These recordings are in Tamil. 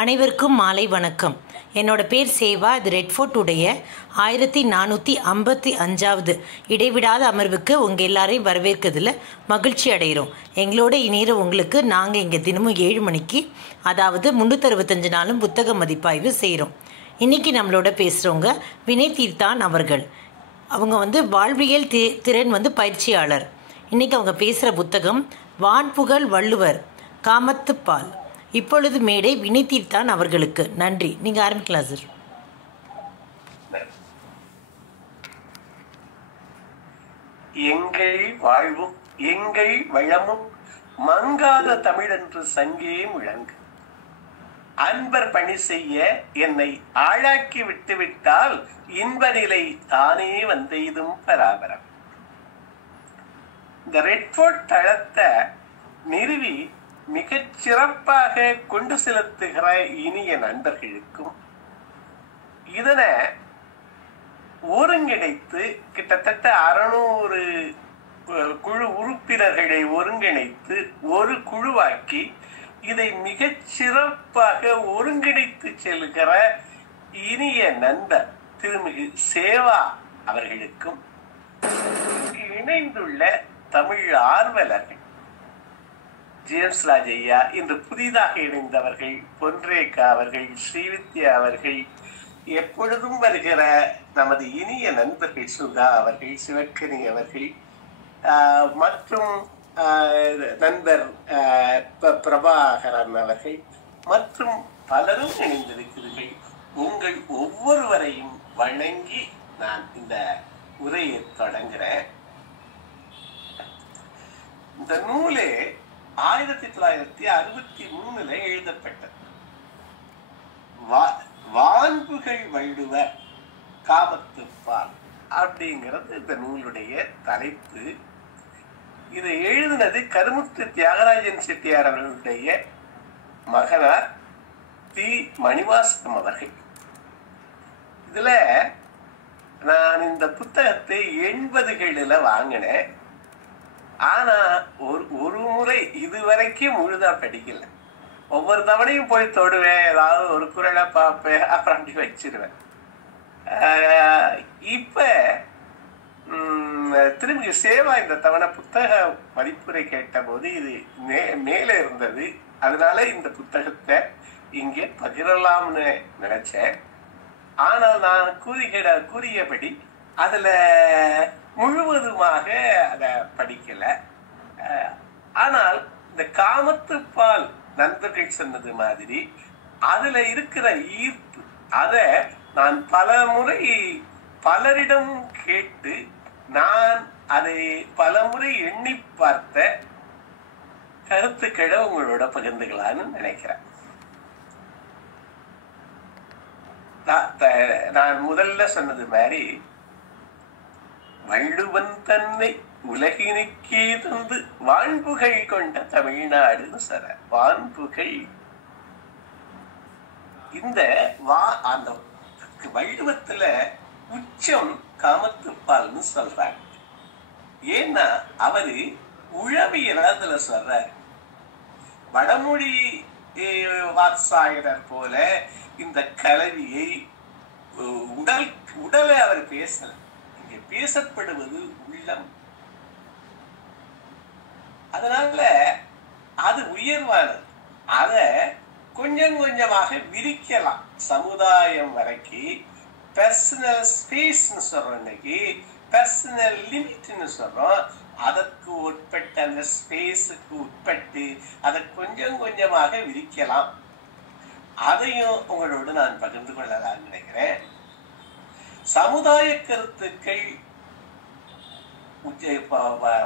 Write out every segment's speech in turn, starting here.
அனைவருக்கும் மாலை வணக்கம். என்னோட பேர் சேவா. இது ரெட்ஃபோர்ட் உடைய 1455வது இடைவிடாத அமர்வுக்கு உங்கள் எல்லாரையும் வரவேற்கிறதுல மகிழ்ச்சி அடைகிறோம். எங்களோட இணையிற உங்களுக்கு நாங்கள் இங்கே தினமும் 7 மணிக்கு, அதாவது 365 நாளும் புத்தக மதிப்பாய்வு செய்கிறோம். இன்றைக்கி நம்மளோட பேசுகிறவங்க வினய் தீர்த்தான் அவர்கள். அவங்க வாழ்வியல் திறன் பயிற்சியாளர். இன்றைக்கி அவங்க பேசுகிற புத்தகம் வான்புகழ் வள்ளுவர் காமத்துப்பால். இப்பொழுது மேடை வினய் தீர்த்தான் அவர்களுக்கு. நன்றி. நீங்கள் ஆரம்பிக்கலாம் சார். எங்கள் வாழ்வும் எங்கள் வளமும் மங்காத தமிழென்று சங்கே முழங்கு. அன்பர் பணி செய்ய என்னை ஆளாக்கி விட்டுவிட்டால் இன்ப நிலை தானே வந்தெய்தும் பராபரம். இந்த ரெட்ஃபோர்ட் தளத்தை நிறுவி மிகச் சிறப்பாக கொண்டு செலுத்துகிற இனிய நண்பர்களுக்கும், இதனை ஒருங்கிணைத்து கிட்டத்தட்ட 600 குழு உறுப்பினர்களை ஒருங்கிணைத்து ஒரு குழுவாக்கி இதை மிகச் சிறப்பாக ஒருங்கிணைத்து செல்கிற இனிய நண்பர் திருமிகு சேவா அவர்களுக்கும், இணைந்துள்ள தமிழ் ஆர்வலர்கள் ஜேம்ஸ் ராஜையா, இன்று புதிதாக இணைந்தவர்கள் பொன்ரேகா அவர்கள், ஸ்ரீவித்யா அவர்கள், எப்பொழுதும் வருகிற நமது இனிய நண்பர்கள் சுதா அவர்கள், சிவக்கனி அவர்கள், மற்றும் நண்பர் பிரபாகரன் அவர்கள் மற்றும் பலரும் இணைந்திருக்கிறீர்கள். உங்கள் ஒவ்வொருவரையும் வணங்கி நான் இந்த உரையை தொடங்குறேன். இந்த நூலே 1963 எழுதப்பட்டது. வான்புகழ் வள்ளுவர் காமத்துப்பால் அப்படிங்கிறது இந்த நூலுடைய தலைப்பு. இதை எழுதினது கருமுத்து தியாகராஜன் செட்டியார் அவர்களுடைய மகனார் தி மணிவாசகம் அவர்கள். இதுல நான் இந்த புத்தகத்தை 80களில் வாங்கினேன். ஆனா ஒரு முறை இதுவரைக்கும் முழுதா படிக்கல. ஒவ்வொரு தவணையும் போய் தொடுவேன், ஏதாவது ஒரு குரலை பார்ப்பேன், அப்புறம் அப்படி வச்சிருவேன். இப்ப திரும்பி சேவா இந்த தவணை புத்தக மதிப்புரை கேட்ட போது இது மேலே இருந்தது. அதனால இந்த புத்தகத்தை இங்கே பகிரலாம்னு நினைச்சேன். ஆனால் நான் கூறியபடி அதுல முழுவதுமாக அதை படிக்கல. ஆனால் இந்த காமத்துப்பால் நண்பர்கள் சொன்னது மாதிரி அதுல இருக்கிற ஈர்ப்பு, அதை நான் பல முறை பலரிடம் கேட்டு நான் அதை பல முறை எண்ணி பார்த்த கருத்துக்களை உங்களோட பகிர்ந்துக்கலான்னு நினைக்கிறேன். நான் முதல்ல சொன்னது மாதிரி வள்ளுவன் தன்னை உலகினுக்கே தந்து வான்புகழ் கொண்ட தமிழ்நாடுன்னு சொல்ற. வான்புகழ் இந்த அந்த வள்ளுவத்துல உச்சம் காமத்துப்பால்னு சொல்றாங்க. ஏன்னா அவரு உழவியல் அதுல சொல்றாரு. வடமொழி வாத்சாயனர் போல இந்த கலவியை உடலை அவர் பேசல. இங்க பேசப்படுவது உள்ளம். அதனால அது உயர்வானது. அத கொஞ்சம் கொஞ்சமாக விரிக்கலாம். சமுதாயம் வரைக்கும் பர்சனல் ஸ்பேஸ்ன்னு சொல்றோம், இன்னைக்கு பர்சனல் லிமிட்னு சொல்றோம். அதற்கு உட்பட்ட அந்த ஸ்பேஸுக்கு உட்பட்டு அதை கொஞ்சம் கொஞ்சமாக விரிக்கலாம். அதையும் உங்களோடு நான் பகிர்ந்து கொள்ளலாம் நினைக்கிறேன். சமுதாய கருத்துக்கள்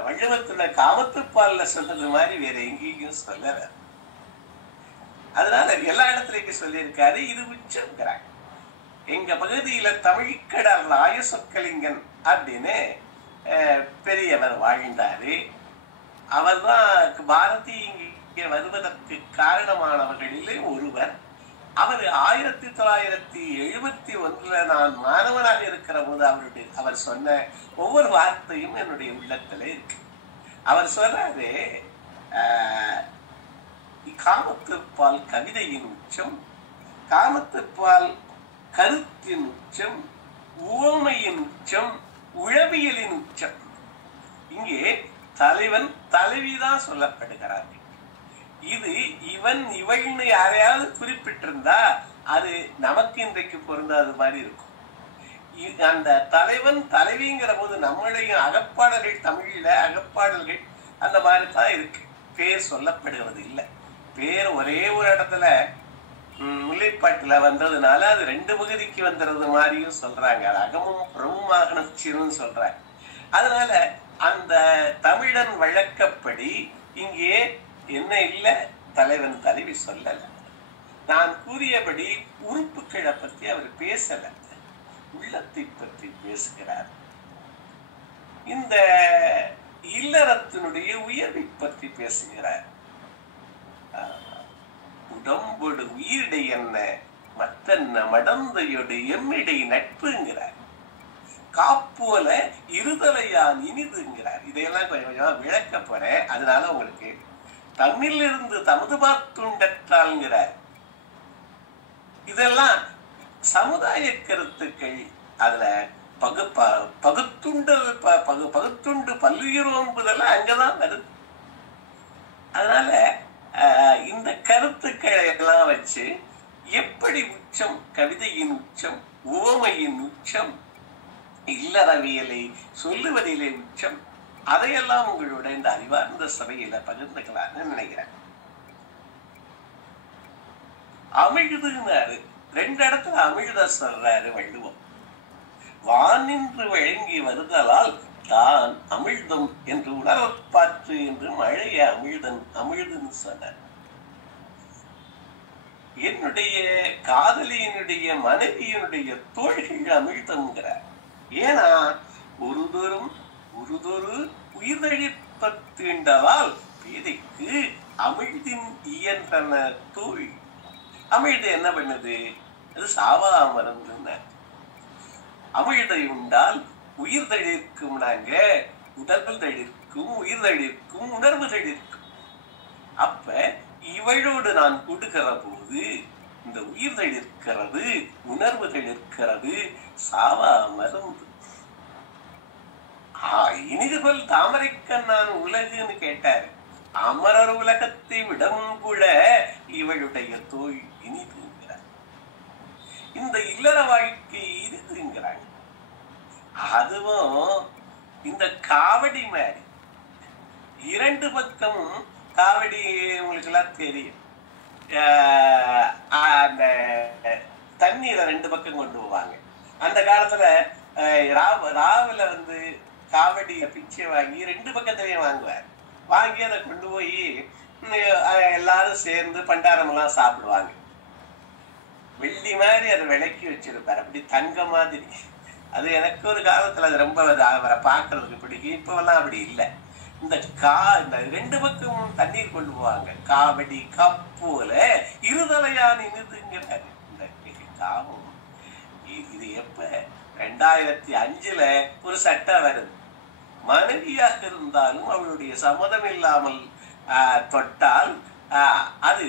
வள்ளுவத்துல காமத்துப்பால்ல சொன்னது மாதிரி வேற எங்கேயும் சொல்லல. அதனால எல்லா இடத்துலயும் சொல்லியிருக்காரு. இது உச்சம்ங்கிறாங்க. எங்க பகுதியில தமிழ்கடல் ஆய சொற்கலிங்கன் அப்படின்னு பெரியவர் வாழ்ந்தாரு. அவர் தான் பாரதி இங்கே வருவதற்கு காரணமானவர்களிலே ஒருவர். அவர் 1971 நான் மாணவனாக இருக்கிற போது அவர் சொன்ன ஒவ்வொரு வார்த்தையும் என்னுடைய உள்ளத்துல இருக்கு. அவர் சொல்றாரு, காமத்துப்பால் கவிதையின் உச்சம் காமத்திற்பால் கருத்தின் உச்சம், உவமையின் உச்சம், உளவியலின் உச்சம். இங்கே தலைவன் தலைவிதான் சொல்லப்படுகிறார்கள். இது இவன் இவள்னு யாரையாவது குறிப்பிட்டிருந்தா அது நமக்கு இன்றைக்கு பொருந்தாத மாதிரி இருக்கும். அந்த தலைவன் தலைவிங்கிற போது நம்மளுடைய அகப்பாடல்கள், தமிழில அகப்பாடல்கள் அந்த மாதிரி தான் இருக்கு. பேர் சொல்லப்படுகிறது இல்லை. பேர் ஒரே ஒரு இடத்துல முல்லைப்பாட்டுல வந்ததுனால அது 2 பகுதிக்கு வந்துடுறது மாதிரியும் சொல்றாங்க. அது அகமும் புறமுமாக நச்சின்னு சொல்றாங்க. அதனால அந்த தமிழன் வழக்கப்படி இங்கே என்ன இல்லை, தலைவன் தலைவி சொல்லல. நான் கூறியபடி உறுப்புகளை பத்தி அவர் பேசல, உள்ளத்தை பற்றி பேசுகிறார். இந்த இல்லறத்தினுடைய உயர்வை பற்றி பேசுகிறார். உடம்போடு உயிரிடை என்ன மத்தன்ன மடந்தையோடு எம்மிடை நட்புங்கிறார். காப்போல இருதலையான் இனிதுங்கிறார். இதையெல்லாம் கொஞ்சம் கொஞ்சமா விளக்க போறேன். அதனால உங்களுக்கு தம்மிலிருந்து தமது பார்த்துண்டற்றால்ங்கிறார். இதெல்லாம் சமுதாய கருத்துக்கள். அதுல பகுத்துண்டு பல்லுயிரோம்புதெல்லாம் அங்கதான் வருது. அதனால இந்த கருத்துக்களை எல்லாம் வச்சு எப்படி உச்சம், கவிதையின் உச்சம், உவமையின் உச்சம், இல்லறவியலை சொல்லுவதிலே உச்சம், அதையெல்லாம் உங்களோட இந்த அறிவார்ந்த சபையில பகிர்ந்துக்கலாம்னு நினைக்கிறேன். அமிழ்துன்னாரு, 2 இடத்துல அமிழ்த சொல்றாரு வள்ளுவம். வானின்று வழங்கி வருதலால் தான் அமிழ்தம் என்று உணரப்பாற்று என்று மழைய அமிழ்துன்னு சொன்னார். என்னுடைய காதலியினுடைய மனைவியினுடைய தோள்கள் அமிழ்தம்ங்கிறார். ஏன்னா ஒருதொரு உயிர்தழிப்பத்தீண்டலால் பேதைக்கு அமிழ்தின் இயன்றன தோள். அமிழ்து என்ன பண்ணுது? அது சாவா மருந்து. அமிழ்தை உண்டால் உயிர் தழிர்க்கும். நாங்க உடல் தழிர்க்கும், உயிர் தழிர்க்கும், உணர்வு தழிர்க்கும். அப்ப இவளோடு நான் கொடுக்கிற போது இந்த உயிர் தழிர்க்கிறது, உணர்வு தழிர்க்கிறது, சாவா மருந்து. இனிதுபோல் தாமரைக்கண் நான் உலகுன்னு கேட்டாரு. அமரர் உலகத்தை விடவும் கூட இவளுடைய தோல் இனிதுங்கிறார். இந்த இல்லற வாழ்க்கை இனிதுங்கிறாங்க. அதுவும் இந்த காவடி மாதிரி 2 பக்கமும் காவடி உங்களுக்கு எல்லாம் தெரியும். அந்த தண்ணீரை 2 பக்கம் கொண்டு போவாங்க. அந்த காலத்துல ராவுல வந்து காவடிய பிச்சை வாங்கி 2 பக்கத்திலையும் வாங்குவார். வாங்கி அதை கொண்டு போய் எல்லாரும் சேர்ந்து பண்டாரம் எல்லாம் சாப்பிடுவாங்க. வெள்ளி மாதிரி அதை விளக்கி வச்சிருப்பாரு, அப்படி தங்க மாதிரி. அது எனக்கு ஒரு காலத்துல அது ரொம்ப அவரை பார்க்கறதுக்கு பிடிக்கும். இப்பெல்லாம் அப்படி இல்லை. இந்த 2 பக்கமும் தண்ணீர் கொண்டு போவாங்க. காவடி கப்போல இருதலையான் இனிதுங்கிறாரு. இந்த காவம் இது எப்ப 2005ல ஒரு சட்டம் வருது. மனைவியாக இருந்தாலும் அவளுடைய சம்மதம் இல்லாமல் தொட்டால் அது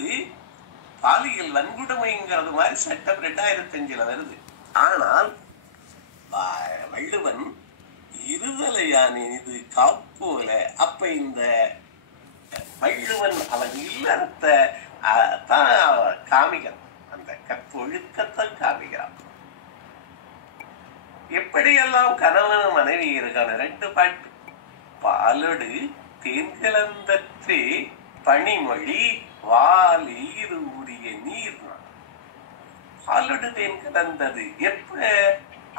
பாலியல் வன்கொடுமைங்கிறது மாதிரி சட்டம் 2005ல வருது. ஆனால் வள்ளுவன் இருதலையான் இது காப்போல. அப்ப இந்த வள்ளுவன் அவன் இல்லறத்தை தான் காமிக்கிறான், அந்த கற்பொழுக்கத்தை காமிக்கிறான். எப்படியெல்லாம் கணவன் மனைவி இருக்கான 2 பாட்டு. பாலோடு தேன்கலந்தற்றே பனிமொழி வால் ஈரு உரிய நீர். பாலோடு தேன் கலந்தது எப்ப?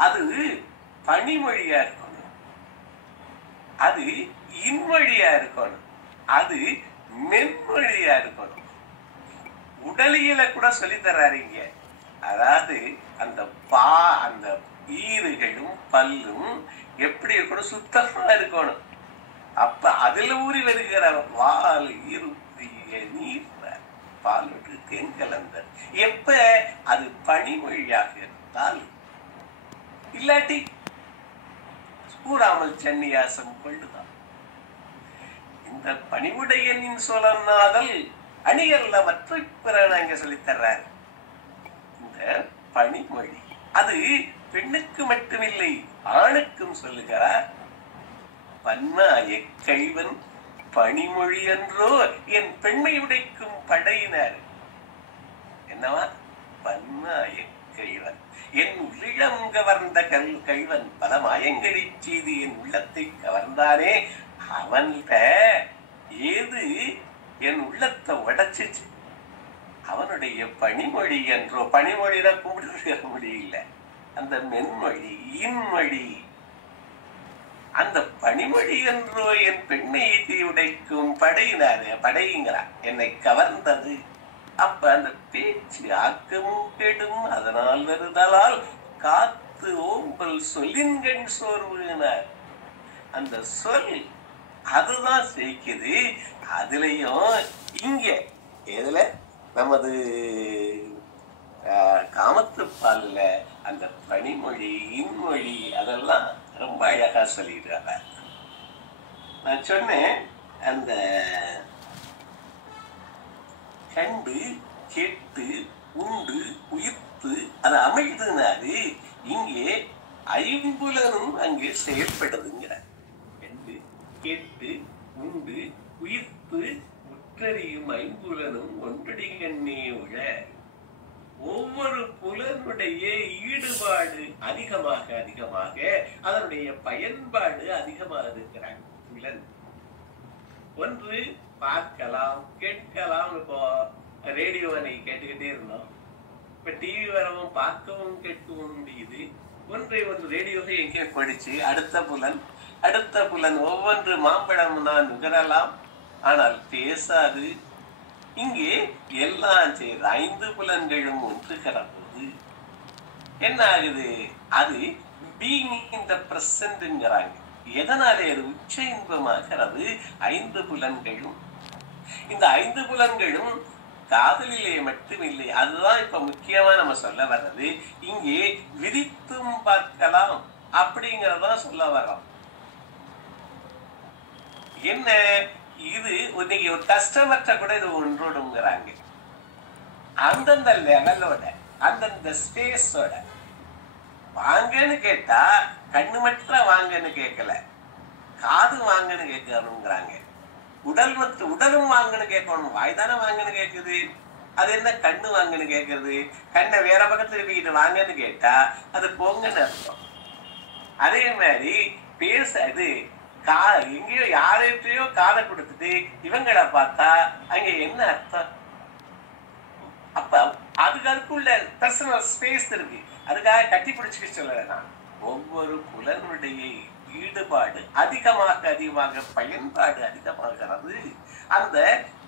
அது பனிமொழியா இருக்கணும், அது இன்மொழியா இருக்கணும், அது மென்மொழியா இருக்கணும். உடலியல கூட சொல்லித்தர்றாருங்க. அதாவது அந்த அந்த ஈறுகளும் பல்லும் எப்படி இருக்கணும்? சுத்தமா இருக்கணும். அப்ப அதுல ஊறி வருகிற வால் ஈருடைய நீர் பாலோடு தேன் கலந்தது எப்ப? அது பனிமொழியாக இருந்தால். இல்லாட்டி கூறாமல் சன்னியாசம் கொள்ளுதான். இந்த பணிவுடையனின் சொலநாதல் அணியல்ல மற்ற பிற நாங்க சொல்லித்தர்றாரு. இந்த பணிமொழி. அது பெண்ணுக்கு மட்டுமில்லை, ஆணுக்கும் சொல்லுகிறார். பன்னாய கைவன் பணிமொழி என்றோ என் பெண்மை உடைக்கும் படையினர். என்னவா? பன்னாய கைவன் என் உள்ளம் கவர்ந்த கைவன் பல மாயங்களை செய்து என் உள்ளத்தை கவர்ந்தானே, அவன்கிட்ட ஏது என் உள்ளத்தை உடைச்சிச்சு. அவனுடைய பணிமொழி என்றோ, பணிமொழியில கும்பிடுற மொழி இல்ல, அந்த மென்மொழி, இன்மொழி, அந்த பணிமொழி என்றோ என் பெண்மையை உடைக்கும் படையினாரு, படையுங்கிறார், என்னை கவர்ந்தது. அப்ப அந்த பேச்சு ஆக்கமும் கெடும் அதனால் வருதலால் காத்து ஓம்பல் சொல்லின்கண் சோர்வுனார். அந்த சொல் அதுதான் செய்க்குது. அதுலயும் இங்க எதுல நமது காமத்துப்பால்ல அந்த பணிமொழி, இன்மொழி அதெல்லாம் ரொம்ப அழகா சொல்லிடுறாங்க. நான் சொன்னேன், அந்த கண்டு கேட்டு உண்டு உயிர்த்து அது அமைதுனாரு. இங்கே ஐம்புலனும் அங்கே செயல்படுதுங்கிற. கண்டு கேட்டு உண்டு உயிர்த்து உற்றறியும் ஐம்புலனும் ஒன்றடி கண்ணே உழ. ஒவ்வொரு புலனுடைய ஈடுபாடு அதிகமாக அதிகமாக அதனுடைய பயன்பாடு அதிகமாக இருக்கிறாங்க. புலன் ஒன்று பார்க்கலாம், கேட்கலாம். இப்போ ரேடியோவை கேட்டுக்கிட்டே இருந்தோம். இப்ப டிவி வரவும் பார்க்கவும் கேட்கவும் முடியுது. ஒன்றை ஒன்று ரேடியோவை எங்கே படிச்சு அடுத்த புலன் ஒவ்வொன்று மாம்பழம் நான் நுகரலாம், ஆனால் பேசாது. இங்கே எல்லாம் செய்யுது. 5 புலன்களும் ஒன்றுகிற போது என்ன ஆகுது? அது பீயிங் இன் தி பிரசன்ட்ங்கறாங்க. எதனாலே அது உச்ச இன்பமாகிறது? 5 புலன்களும். இந்த 5 புலன்களும் காதலிலே மட்டுமில்லை. அதுதான் இப்ப முக்கியமா நம்ம சொல்ல வர்றது. இங்கே விரித்தும் பார்க்கலாம் அப்படிங்கறதா சொல்ல வர்றோம். என்ன இது? இன்னைக்கு ஒரு கஸ்டமர்கிட்ட கூட இது ஒன்றோடுங்கிறாங்க. அந்தந்த லெவலோட, அந்தந்த ஸ்பேஸோட வாங்கன்னு கேட்டா கண்ணு மட்டும் வாங்கன்னு கேட்கல, காது வாங்கன்னு கேட்கணுங்கிறாங்க. உடலும் வாங்கன்னு கேட்கணும். வாய்தானே வாங்கன்னு கேட்குது. அது என்ன கண்ணு வாங்கன்னு கேட்கறது? கண்ணை வேற பக்கத்துல திருப்பிக்கிட்டு வாங்கன்னு கேட்டா அது போங்கன்னு அர்த்தம். அதே மாதிரி பேசாது எங்கேயோ யார்கிட்டயோ காதை கொடுத்துட்டு இவங்களை பார்த்தா அங்க என்ன அர்த்தம்? அப்ப அதுக்குள்ள பர்சனல் ஸ்பேஸ் இருக்கு. அதுக்காக கட்டி பிடிச்சுக்க சொல்லலாம். ஒவ்வொரு புலனுடைய ஈடுபாடு அதிகமாக பயன்பாடு அதிகமாகிறது. அந்த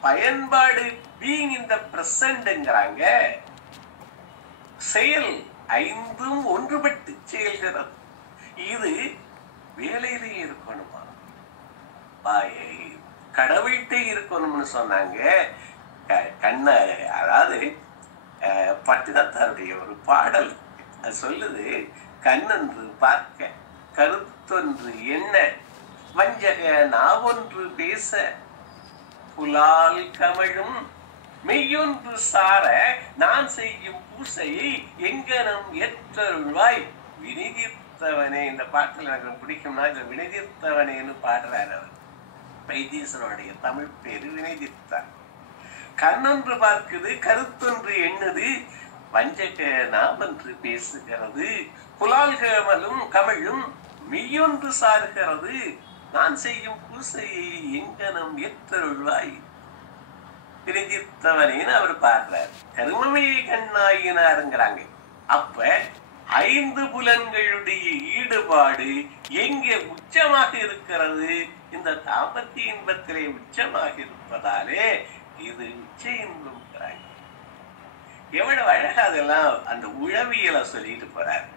பயன்பாடு பீயிங் இன் தி பிரசன்ட்ங்கறாங்க. செயல் 5ம் ஒன்றுபட்டு செயல்கிறது. இது வேலையிலே இருக்கணுமா? கடவுள்கிட்ட இருக்கணும்னு சொன்னாங்க. கண்ண அதாவது பட்டினத்தாருடைய ஒரு பாடல் அது சொல்லுது, கண்ணொன்று பார்க்க கருத்தொன்று எண்ண வஞ்சக நாவொன்று பேச புலால் கமழும் மெய்யொன்று சார நான் செய்யும் பூசையை எங்கனம் ஏற்றருள்வாய் வினைதீர்த்தவனே. இந்த பாட்டுல எனக்கு பிடிக்கும்னா இந்த வினைதீர்த்தவனேன்னு பாடுறாரு அவர். வைத்தீஸ்வரனுடைய தமிழ் பேரு வினைதீர்த்தார். கண்ணொன்று பார்க்குது, கருத்தொன்று எண்ணுது, வஞ்சக நாவொன்று பேசுகிறது, புலால் கமழும் மெய்யொன்று சாருகிறது, நான் செய்யும் பூசையை எங்கனம் ஏற்றருள்வாய் வினைதீர்த்தவனேன்னு அவர் பாடுறார். கருமமே கண்ணாயினாருங்கிறாங்க. அப்ப 5 புலன்களுடைய ஈடுபாடு எங்கே உச்சமாக இருக்கிறது? இந்த தாம்பத்திய இன்பத்திலே உச்சமாக இருப்பதாலே இது உச்ச இன்பம். எவ்வளவு அழகா அதெல்லாம் அந்த உளவியலை சொல்லிட்டு போறாரு.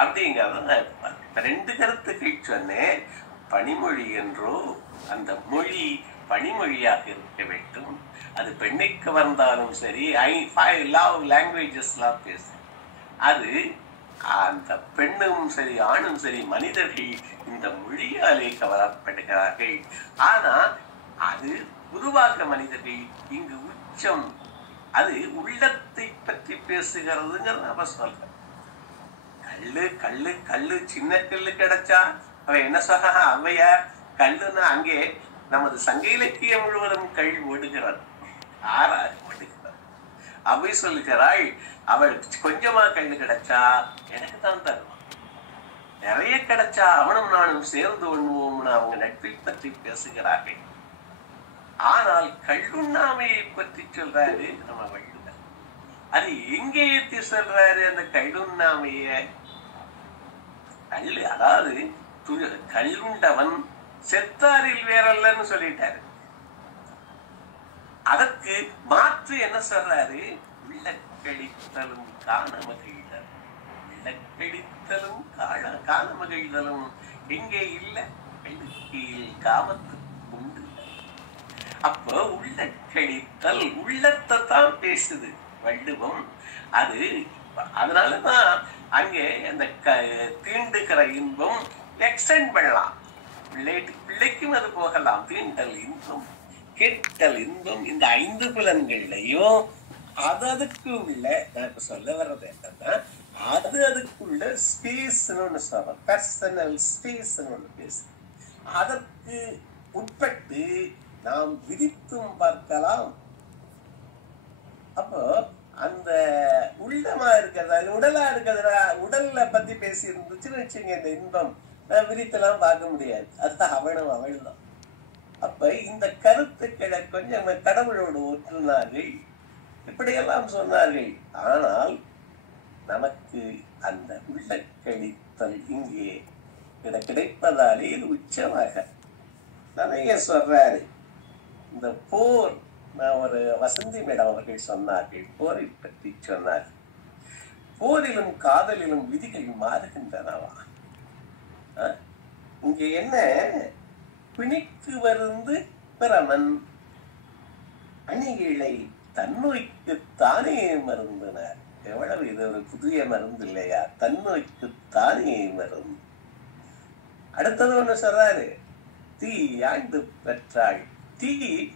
அப்படிங்கிறத 2 கருத்துக்கள் சொன்னேன். பணிமொழி என்றோ அந்த மொழி பணிமொழியாக இருக்க வேண்டும். அது பெண்ணுக்கு வந்தாலும் சரி, 5 லவ் லாங்குவேஜஸ்லாம் பேச, அது அந்த பெண்ணும் சரி ஆணும் சரி மனிதர்கள் இந்த மொழியாலே கவரப்படுகிறார்கள். ஆனா அது உருவாக்க மனிதர்கள் இங்கு உச்சம் அது உள்ளத்தை பற்றி பேசுகிறதுங்கிறது நம்ம சொல்றேன். கல்லு கல்லு கல்லு சின்ன கல்லு கிடைச்சா அவன் என்ன சொல்ற, ஔவையார் கல்லுன்னா அங்கே நமது சங்க இலக்கியம் முழுவதும் கல் ஓடுகிறார், ஆறாறு ஓடுகிறார். அவை சொல்லுகிறாள், அவள் கொஞ்சமா கல்லு கிடைச்சா எனக்கு தான் தருவான், நிறைய கிடைச்சா அவனும் நானும் சேர்ந்து உண்ணுவோம்னு அவங்க நட்பை பற்றி பேசுகிறார்கள். ஆனால் கல்லுண்ணாமையை பற்றி சொல்றாரு நம்ம வள்ளுவர். அது எங்கே ஏற்றி சொல்றாரு அந்த கல்லுண்ணாமைய? கல்லு அதாவது கல்லுண்டவன் செத்தாரில் வேறல்லன்னு சொல்லிட்டாரு. அதற்கு மாற்று என்ன சொல்றாரு? உள்ளக்கழித்தலும் காண மகிழ்தலும். உள்ளக்கழித்தலும் காண மகிழ்தலும் எங்கே இல்லை? கழுக்கியில் காமத்து உண்டு. அப்போ உள்ளக்கழித்தல் உள்ளத்தை தான் பேசுது வள்ளுவம். அது அதனாலதான் அங்கே அந்த தீண்டுகிற இன்பம் எக்ஸ்டெண்ட் பண்ணலாம், பிள்ளைக்கும் அது போகலாம். தீண்டல் இன்பம், கேட்டல் இன்பம், இந்த 5 புலன்கள்லையும் அதுக்கு உள்ள, நான் சொல்ல வர்றது என்னன்னா, அதுக்குள்ள ஸ்பேஸ்ன்னு ஒண்ணு சொல்றோம், பர்சனல் ஸ்பேஸ்ன்னு ஒண்ணு பேசு. அதற்கு உட்பட்டு நாம் விதித்தும் பார்க்கலாம். அப்போ அந்த உள்ளமா இருக்கிறதா உடலா இருக்கிறதா, உடல்ல பத்தி பேசி இருந்துச்சுன்னு வச்சுங்க, இந்த இன்பம் விரித்தெல்லாம் பார்க்க முடியாது, அதுதான் அவள்தான். அப்ப இந்த கருத்துக்களை கொஞ்சம் கடவுளோடு ஒற்றுனார்கள், இப்படியெல்லாம் சொன்னார்கள். ஆனால் நமக்கு அந்த உள்ள கழித்தல் இங்கே கிடைப்பதாலே இது உச்சமாக நிறைய சொல்றாரு. இந்த போர், நான் ஒரு வசந்தி மேடம் அவர்கள் சொன்னார்கள், போரை பற்றி சொன்னார். போரிலும் காதலிலும் விதிகள் மாறுகின்றனவா? இங்க என்ன, பிணிக்கு வருந்து பிரமன் அணிகளை தன்னோய்க்கு தானே மருந்தினர். எவ்வளவு இது ஒரு புதிய மருந்து இல்லையா? தன்னோய்க்கு தானே மருந்து. அடுத்தது ஒண்ணு சொல்றாரு, தீ ஆண்டு பெற்றாள். தீ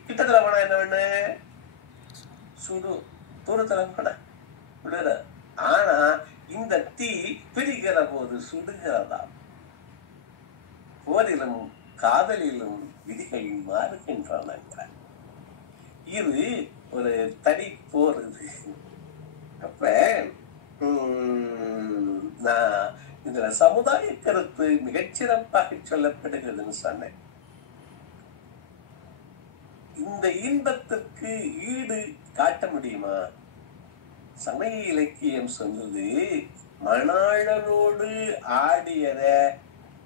கிட்டத்துல போனா என்ன பண்ணு, சுடு, தூரத்துல போனா விடுற. ஆனா இந்த தீ பிரிகிற போது சுடுகிறதா? போரிலும் காதலிலும் விதிகள் மாறுகின்றன. இது ஒரு தனி போர். இது அப்ப நான் இதுல சமுதாய கருத்து மிகச்சிறப்பாக சொல்லப்படுகிறதுன்னு சொன்னேன். இந்த இன்பத்திற்கு ஈடு காட்ட முடியுமா? சமய இலக்கியம் சொல்லுது, மணாளனோடு ஆடியத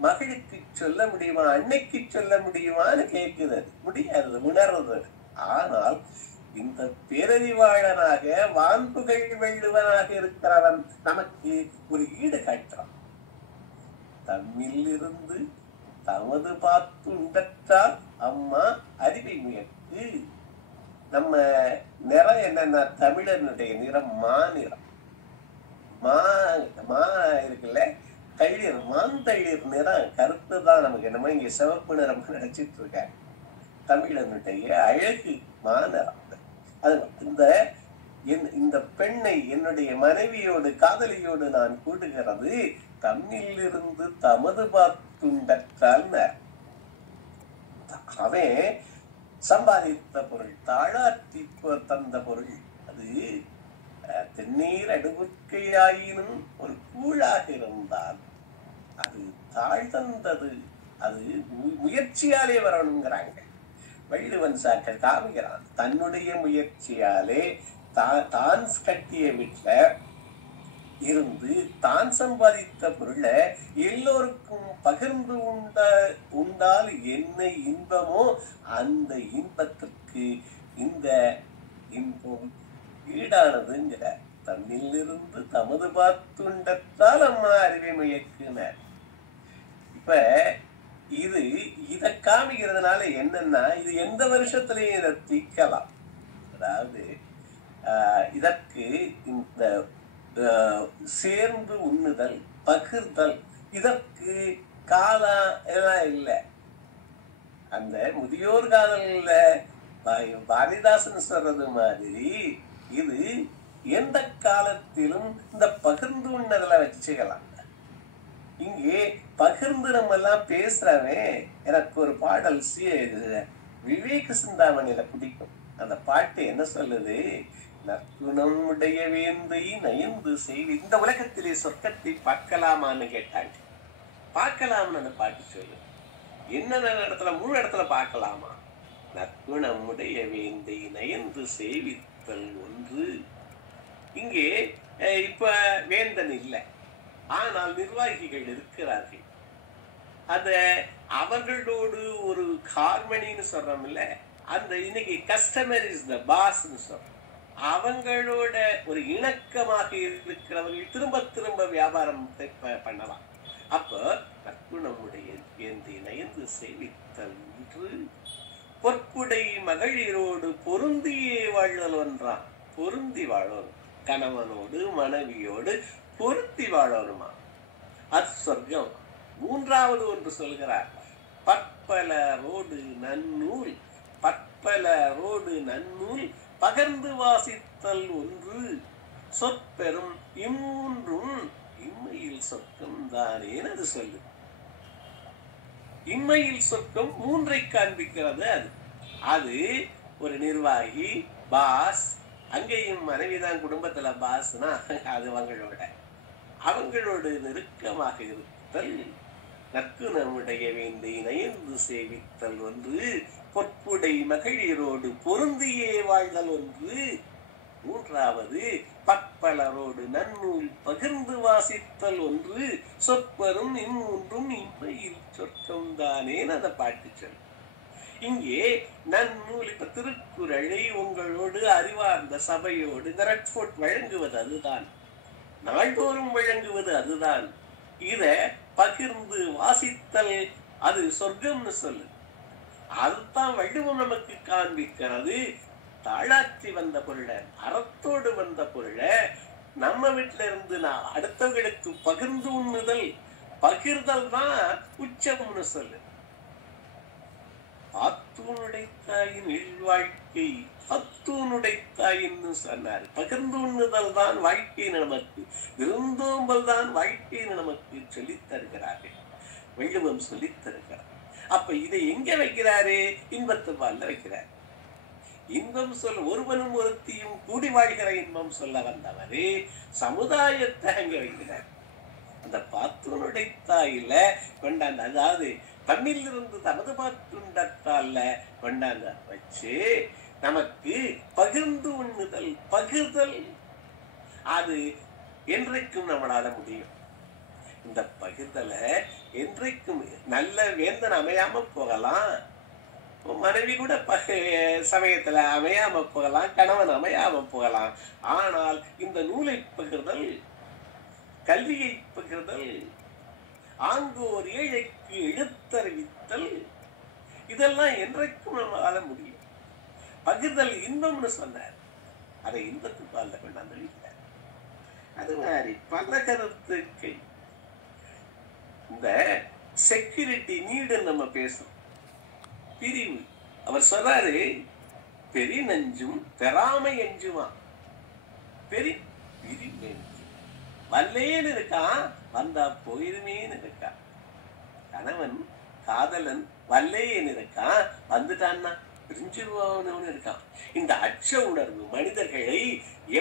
மகளுக்கு சொல்ல முடியுமா, அன்னைக்கு சொல்ல முடியுமான்னு கேட்குது. முடியாது, உணர்றது. ஆனால் இந்த பேரறிவாளனாக வான்புகள் வெள்ளுவனாக இருக்கிறவன் நமக்கு ஒரு ஈடு காட்டுறான். தம்மில் இருந்து தமது பார்த்து உண்டற்றால் அம்மா அறிவை முயற்கு. நம்ம நிறம் என்னன்னா, தமிழனுடைய நிறம் மாநிறம். மா இருக்குல்ல, தளிர், மாந்தளிர் நிறம் கருத்து தான். நமக்கு என்னமோ இங்க சிவப்பு நிறம் நினைச்சிட்டு இருக்க. தமிழனுடைய அழகு மாநிறம். அது இந்த பெண்ணை என்னுடைய மனைவியோடு காதலியோடு நான் கூடுகிறது தம்மில் இருந்து தமது பார்த்துண்டற்றால். அவன் சம்பாதித்த பொருள், தாழாற்றி தந்த பொருள், அது தென்னீர் அடுவுக்கையாயினும் ஒரு கூழாக இருந்தால் அது தாழ்ந்தது, அது முயற்சியாலே வரணுங்கிறாங்க. வள்ளுவன் சாக்கள் காமிக்கிறான், தன்னுடைய முயற்சியாலே தான் கட்டிய வீட்டுல இருந்து தான் சம்பாதித்த பொருளை எல்லோருக்கும் பகிர்ந்து உண்டால் என்ன இன்பமோ அந்த இன்பத்திற்கு இந்த இன்பம் ஈடானதுங்கிற. தன்னிலிருந்து தமது பார்த்துண்டத்தால் அம்மா அறிவை முயற்சினர். இப்ப இத காமிக்கிறதுனால என்னன்னா, இது எந்த வருஷத்திலையும் இதை தீக்கலாம். அதாவது இதற்கு இந்த சேர்ந்து உண்ணுதல், பகிர்தல், இதற்கு காலம் எல்லாம் இல்லை. அந்த முதியோர் காதல்ல பாரதிதாசன் சொல்றது மாதிரி இது எந்த காலத்திலும் இந்த பகிர்ந்து உண்ணதுல வச்சுக்கலாம். இங்கே பகிர்ந்து நம்ம எல்லாம் பேசுறவன், எனக்கு ஒரு பாடல் விவேக சிந்தாமணியில பிடிக்கும். அந்த பாட்டு என்ன சொல்லுது? நற்குணமுடைய வேந்தை நயந்து செய்து. இந்த உலகத்திலே சொர்க்கத்தை பார்க்கலாமான்னு கேட்டாங்க. பார்க்கலாம்னு அந்த பாட்டு சொல்லு. என்னென்ன இடத்துல? 3 இடத்துல பார்க்கலாமா. நற்குணமுடைய வேந்தை நயந்து சேவித்தல் ஒன்று. இங்கே இப்ப வேந்தன் இல்லை, ஆனால் நிர்வாகிகள் இருக்கிறார்கள். அத அவர்களோடு ஒரு ஹார்மனின்னு சொல்றோம் இல்ல, அந்த இன்னைக்கு கஸ்டமர் இஸ் த பாஸ்ன்னு சொல்றோம். அவங்களோட ஒரு இணக்கமாக இருக்கிறவர்கள் திரும்ப திரும்ப வியாபாரம் பண்ணலாம். அப்ப நற்குணமுடைய வேந்தை நயந்து சேவித்தல் ஒன்று. பொற்புடை மகளிரோடு பொருந்தியே வாழ்தல் ஒன்றான். பொருந்தி வாழணும், கணவனோடு மனைவியோடு பொருத்தி வாழணுமா, அது சொர்க்கம். 3வது ஒன்று சொல்கிறார், பற்பலரோடு நன்னூல். பற்பலரோடு நன்னூல் பகர்ந்து வாசித்தல் ஒன்று. சொற்பெரும் இம்மூன்றும் இம்மையில் சொர்க்கம் தானே அது சொல்லு. இம்மையில் சொர்க்கம் 3ஐ காண்பிக்கிறது. அது ஒரு நிர்வாகி, பாஸ். அங்கேயும் மனைவிதான் குடும்பத்துல பாஸ்னா அது அவங்களோடு நெருக்கமாக இருத்தல். நற்குணமுடைய வேந்தை நயந்து சேவித்தல் ஒன்று. பொற்புடை மகளிரோடு பொருந்தியே வாழ்தல் ஒன்று. 3வது பற்பலரோடு நன்னூல் பகிர்ந்து வாசித்தல் ஒன்று. சொற்பரும் இம்மூன்றும் இம்மையில் சொர்க்கம் தானே அந்த பாட்டு சொல். இங்கே நன்னூல், இப்ப திருக்குறளை உங்களோடு அறிவார்ந்த சபையோடு இந்த ரெட்ஃபோர்ட் வழங்குவது அதுதான், நாள்தோறும் வழங்குவது அதுதான். இத பகிர்ந்து வாசித்தல் அது சொர்க்கம்னு சொல்லு. அதுதான் வள்ளுவம் நமக்கு காண்பிக்கிறது. தாளாற்றி வந்த பொருளை, அறத்தோடு வந்த பொருளை நம்ம வீட்டுல இருந்து நான் அடுத்தவர்களுக்கு பகிர்ந்து உண்ணுதல், பகிர்தல் தான் உச்சம்னு சொல்லு. ஆத்தூனுடைத்தாயின் இல்வாழ்க்கை, அத்தூனுடைத்தாயின்னு சொன்னார். பகிர்ந்து உண்ணுதல் தான் வாழ்க்கை நமக்கு, விருந்தோம்பல் தான் வாழ்க்கை நமக்கு சொல்லித் தருகிறார்கள், வள்ளுவம் சொல்லித் தருகிறார். அப்ப இதை எங்க வைக்கிறாரு? இன்பத்து பால்ல வைக்கிறார். இன்பம் சொல்ல ஒருவனும் ஒருத்தியும் கூடி வாழ்கிற இன்பம் சொல்ல வந்தவரு சமுதாயத்தை அங்க வைக்கிறார். அந்த பாத்தூனுடைத்தாயில கொண்டாந்து, அதாவது தன்னிலிருந்து தமது பாத்துண்டத்தால கொண்டாந்து வச்சு நமக்கு பகிர்ந்து உண்ணுதல், பகிர்தல் அது என்றைக்கும் நம்மளால முடியும். இந்த பகிர்தலை என்றைக்கும் நல்ல வேந்தன் அமையாம போகலாம், மனைவி கூட சமயத்துல அமையாம போகலாம், கணவன் அமையாம போகலாம். ஆனால் இந்த நூலை பகிர்தல், கல்வியை பகிர்தல், ஆங்கோர் ஏழைக்கு எழுத்தறிவித்தல், இதெல்லாம் என்றைக்கும் நம்மளால முடியும். பகிர்தல் இன்பம்னு சொன்னார், அதை இன்பத்து பால்ல கொண்டாந்து வைக்கிறார். அது மாதிரி பல கருத்துக்கு இந்த செக்யூரிட்டி நீடு நம்ம பேசுறோம். பிரிவு அவர் சொல்றாரு, பெரிய நஞ்சும் பெறாமை எஞ்சுமா. பிரிவு வல்லேன்னு இருக்கான், வந்தா போயிருமேன்னு இருக்கான். கணவன் காதலன் வல்லேன்னு இருக்கான், வந்துட்டான்னா பிரிஞ்சுவானவனு இருக்கான். இந்த அச்ச உணர்வு மனிதர்களை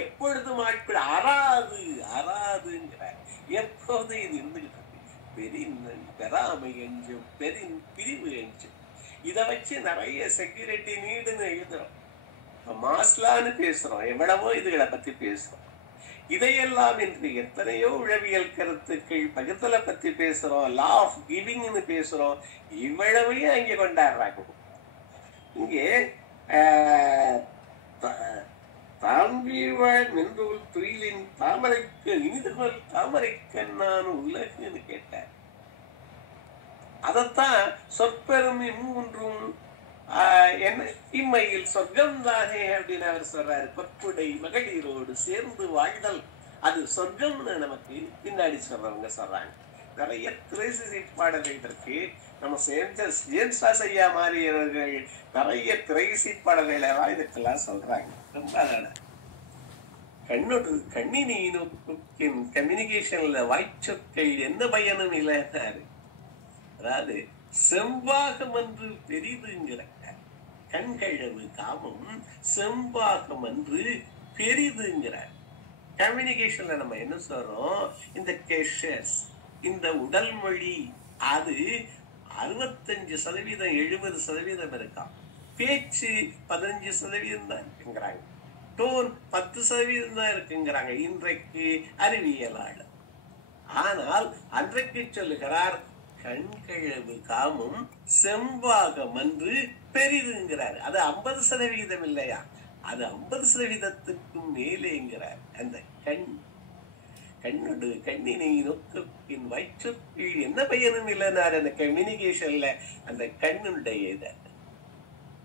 எப்பொழுதும் ஆட்கள் அறாது அறாதுங்கிறார். எப்போது இது இருந்துகிட்டு இருக்கு. பெறாமை எஞ்சும், பிரிவு எஞ்சும். இதை வச்சு நிறைய செக்யூரிட்டி நீடுன்னு எழுதுறோம், மாஸ்லான்னு பேசுறோம், எவ்வளவோ இதுகளை பத்தி பேசுறோம். இதையெல்லாம் இன்று எத்தனையோ உளவியல் கருத்துக்கள் பகிர்தலை பத்தி பேசுறோம், லா ஆஃப் கிவிங்னு பேசுறோம், இவ்வளவையும் அங்கே கொண்டாடுறாங்க. இங்கே தாழ்வீழ்வாழ் மென்றூல் துயிலின் தாமரைக்கு இனிதுகள் தாமரைக்கண் நான் உலகுன்னு கேட்டார். அதத்தான் சொற்பெரும் இம்மூன்றும் என்ன இம்மையில் சொர்க்கம் தானே அப்படின்னு அவர் சொல்றாரு. பொற்புடை மகளிரோடு சேர்ந்து வாழ்தல் அது சொர்க்கம்னு நமக்கு பின்னாடி சொல்றவங்க சொல்றாங்க. நிறைய திரைசை பாடல்கள் இருக்கு. நம்ம சேம்சா செய்யா மாறியவர்கள் நிறைய திரைசை பாடல்களை இதுக்கெல்லாம் சொல்றாங்க. ரொம்ப அழகான கண்ணோடு கண்ணினி நோக்கின் கம்யூனிகேஷன்ல வாய்ச்சொற்கள் என்ன பயனும் இல்லைன்னாரு. அதாவது செம்பாகம் என்று பெரிதுங்கிற கண்களவு காமம் செம்பாகம் என்று பெரிதுங்கிறார். கம்யூனிகேஷன்ல நம்ம என்ன சொல்றோம், இந்த கெஷஸ், இந்த உடல் மொழி அது 65% 70% இருக்கான். பேச்சு 15% தான் இருக்குங்கிறாங்க. டோன் 10% தான் இருக்குங்கிறாங்க இன்றைக்கு அறிவியலாளர். ஆனால் அன்றைக்கு சொல்லுகிறார் கண்களவு காமம் செம்பாகம் என்று பெரிதுங்கிறார். அது 50% இல்லையா, அது 50%க்கு மேலேங்கிறார். அந்த கண்ணோடு கண்ணினை நோக்கின் வயிற்றுக்கு என்ன பயனும் இல்லைன்னாரு. அந்த கம்யூனிகேஷன்ல அந்த கண்ணுடைய இத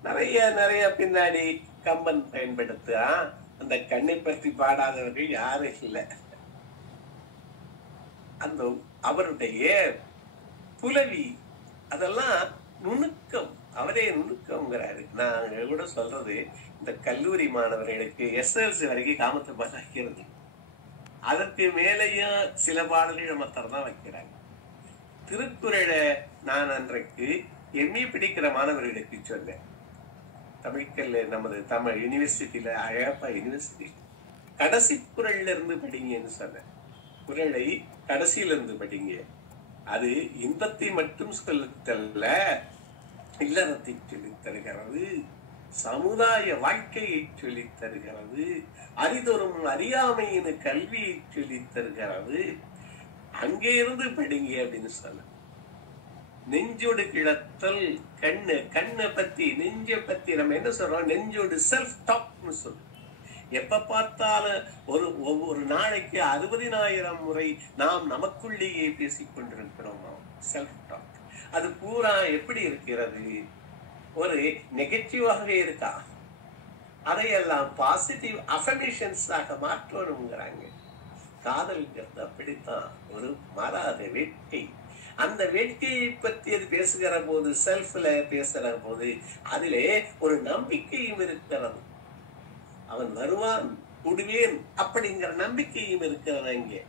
நிறைய பின்னாடி கம்பன் பயன்படுத்தா. அந்த கண்ணை பற்றி பாடாதவர்கள் யாரும் இல்லை. அந்த அவருடைய புலவி அதெல்லாம் நுணுக்கம், அவரே நுணுக்கம்ங்கிறாரு. நான் கூட சொல்றது, இந்த கல்லூரி மாணவர்களுக்கு SLC வரைக்கும் காமத்தை பாட வைக்கிறது, அதற்கு மேலேயும் சில பாடல்கள் நம்ம தான் வைக்கிறாங்க. திருக்குறளை நான் அன்றைக்கு MA படிக்கிற மாணவர்களுக்கு சொன்னேன். தமிழ்கல்ல நமது தமிழ் யூனிவர்சிட்டியில, அழகப்பா யூனிவர்சிட்டி, கடைசி குறள்ல இருந்து படிங்கன்னு சொன்னேன். குறளை கடைசியில இருந்து படிங்க. அது இன்பத்தை மட்டும் சொல்லித்தல்ல, இல்லறத்தை சொல்லித் தருகிறது, சமுதாய வாழ்க்கையை சொல்லித் தருகிறது, அறிதொரும் அறியாமையின் கல்வியை சொல்லித் தருகிறது. அங்கே இருந்து படிங்க அப்படின்னு சொன்ன. நெஞ்சோடு கிளத்தல் கண்ணை பத்தி, நெஞ்சை பத்தி நம்ம என்ன சொல்றோம், நெஞ்சோடு செல்ஃப் டாக்னு சொல்றோம். எப்ப பார்த்தாலும் ஒவ்வொரு நாளைக்கு 60,000 முறை நாம் நமக்குள்ளேயே பேசிக் கொண்டிருக்கிறோம். செல்ஃப் டாக் அது பூரா எப்படி இருக்கிறது, ஒரு நெகட்டிவாக இருக்கா, அதையெல்லாம் பாசிட்டிவ் அஃபர்மேஷன்ஸாக மாற்றணுங்கிறாங்க. காதல்ங்கிறது அப்படித்தான், ஒரு மாறாத வேட்கை. அந்த வேட்கையை பற்றி அது பேசுகிற போது, செல்ஃப்ல பேசுகிற போது அதிலே ஒரு நம்பிக்கையும் இருக்கிறது. அவன் வருவான், கூடுவேன் அப்படிங்கிற நம்பிக்கையும் இருக்கிறது அங்கே.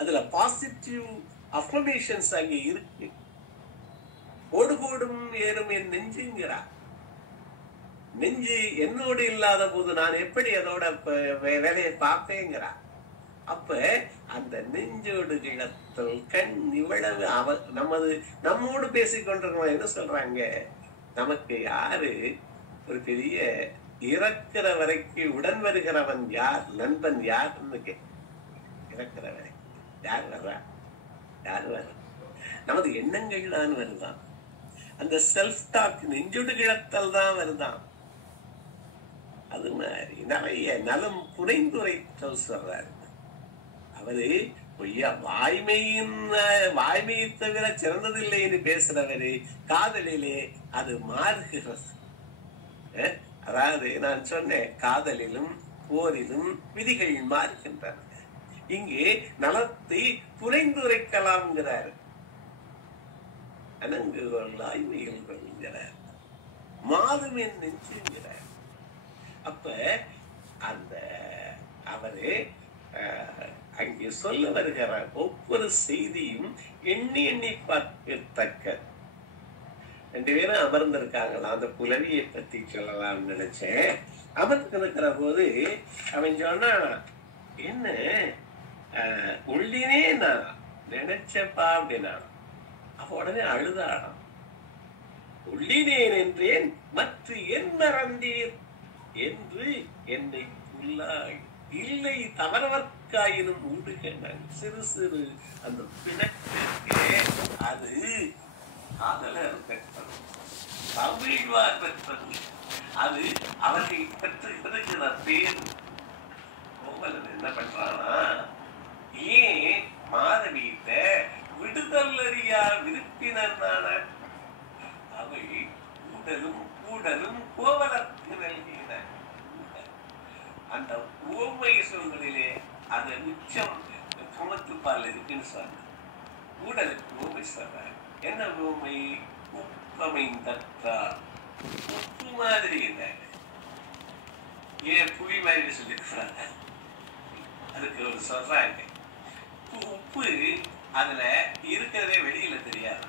அதுல பாசிட்டிவ் அஃபர்மேஷன்ஸ் அங்கே இருக்கு. ஓடுகோடும் ஏறும் என் நெஞ்சுங்கிறார். நெஞ்சு என்னோடு இல்லாத போது நான் எப்படி அதோட வேலையை பார்ப்பேங்கிறார். அப்ப அந்த நெஞ்சோடு கிளத்தல் கண் இவ்வளவு நம்மோடு பேசிக்கொண்டிருக்கோம். என்ன சொல்றாங்க, நமக்கு யாரு ஒரு பெரிய இறக்கிற வரைக்கும் உடன் வருகிறவன் யார், நண்பன் யாருன்னு இறக்கிற வரைக்கும் யார் வர்றா, யார் வர்ற, நமது எண்ணங்கள் தான் வருதான். அந்த செல்ஃப் டாக் நெஞ்சோடு கிளத்தல் தான் வருதான். அது மாதிரி நிறைய நலம் புனைந்துரைத்தல் சொல்றாரு. அவரு பொய்யா வாய்மையை தவிர சிறந்ததில்லைன்னு பேசுறவரு காதலிலே அது மாறுகிறது. அதாவது நான் சொன்னேன், காதலிலும் போரிலும் விதிகள் மாறுகின்றன. இங்கே நலத்தை புனைந்துரைக்கலாம்ங்கிறார். அனங்குகள் ஆய்மைகள் மாதும் என் நெஞ்சுங்கிறார். அப்ப அந்த அவரு அங்கே சொல்ல வருகிற ஒவ்வொரு செய்தியும் எண்ணி எண்ணி பார்க்கத்தக்க. 2 பேரும் அமர்ந்திருக்காங்களா, அந்த புலவியை பத்தி சொல்லலாம்னு நினைச்சேன். அமர்ந்து இருக்கிற போது அவன் சொன்னா, என்ன உள்ளினே நான் நினைச்சப்பா அப்படின்னா, அப்ப உடனே அழுதாடாம். உள்ளினேன் என்றேன் மற்ற என் மறந்தீர் என்று என்னை புல்லாய் இல்லை தவறவர்க்காயினும் ஊடுகின்றாங்க. சிறு சிறு அந்த பிணக்கே அது காதலர் பெற்றது, தமிழ்வார் பெற்றது. அது அவர்கள் பெற்றிருக்கிற பேர். கோவலன் என்ன பண்றானா, ஏன் மாதவீட்ட விடுதல் அறியா விருப்பினான அவள் உடலும் கூடலும் கோவலருக்கு நல்கின. அந்த ஓமை சொல்களிலே அது உச்சம் குமத்துப்பால் இருக்குன்னு சொன்ன. கூடலுக்கு ஓமை சொல்ற. என்ன ஓமை? உப்பமைந்தற்றார். உப்பு மாதிரி இல்லை, ஏன் புளி மாதிரி சொல்லிருக்கிறாங்க. அதுக்கு ஒரு சொல்றாங்க, உப்பு அதுல இருக்கிறதே வெளியில தெரியாது,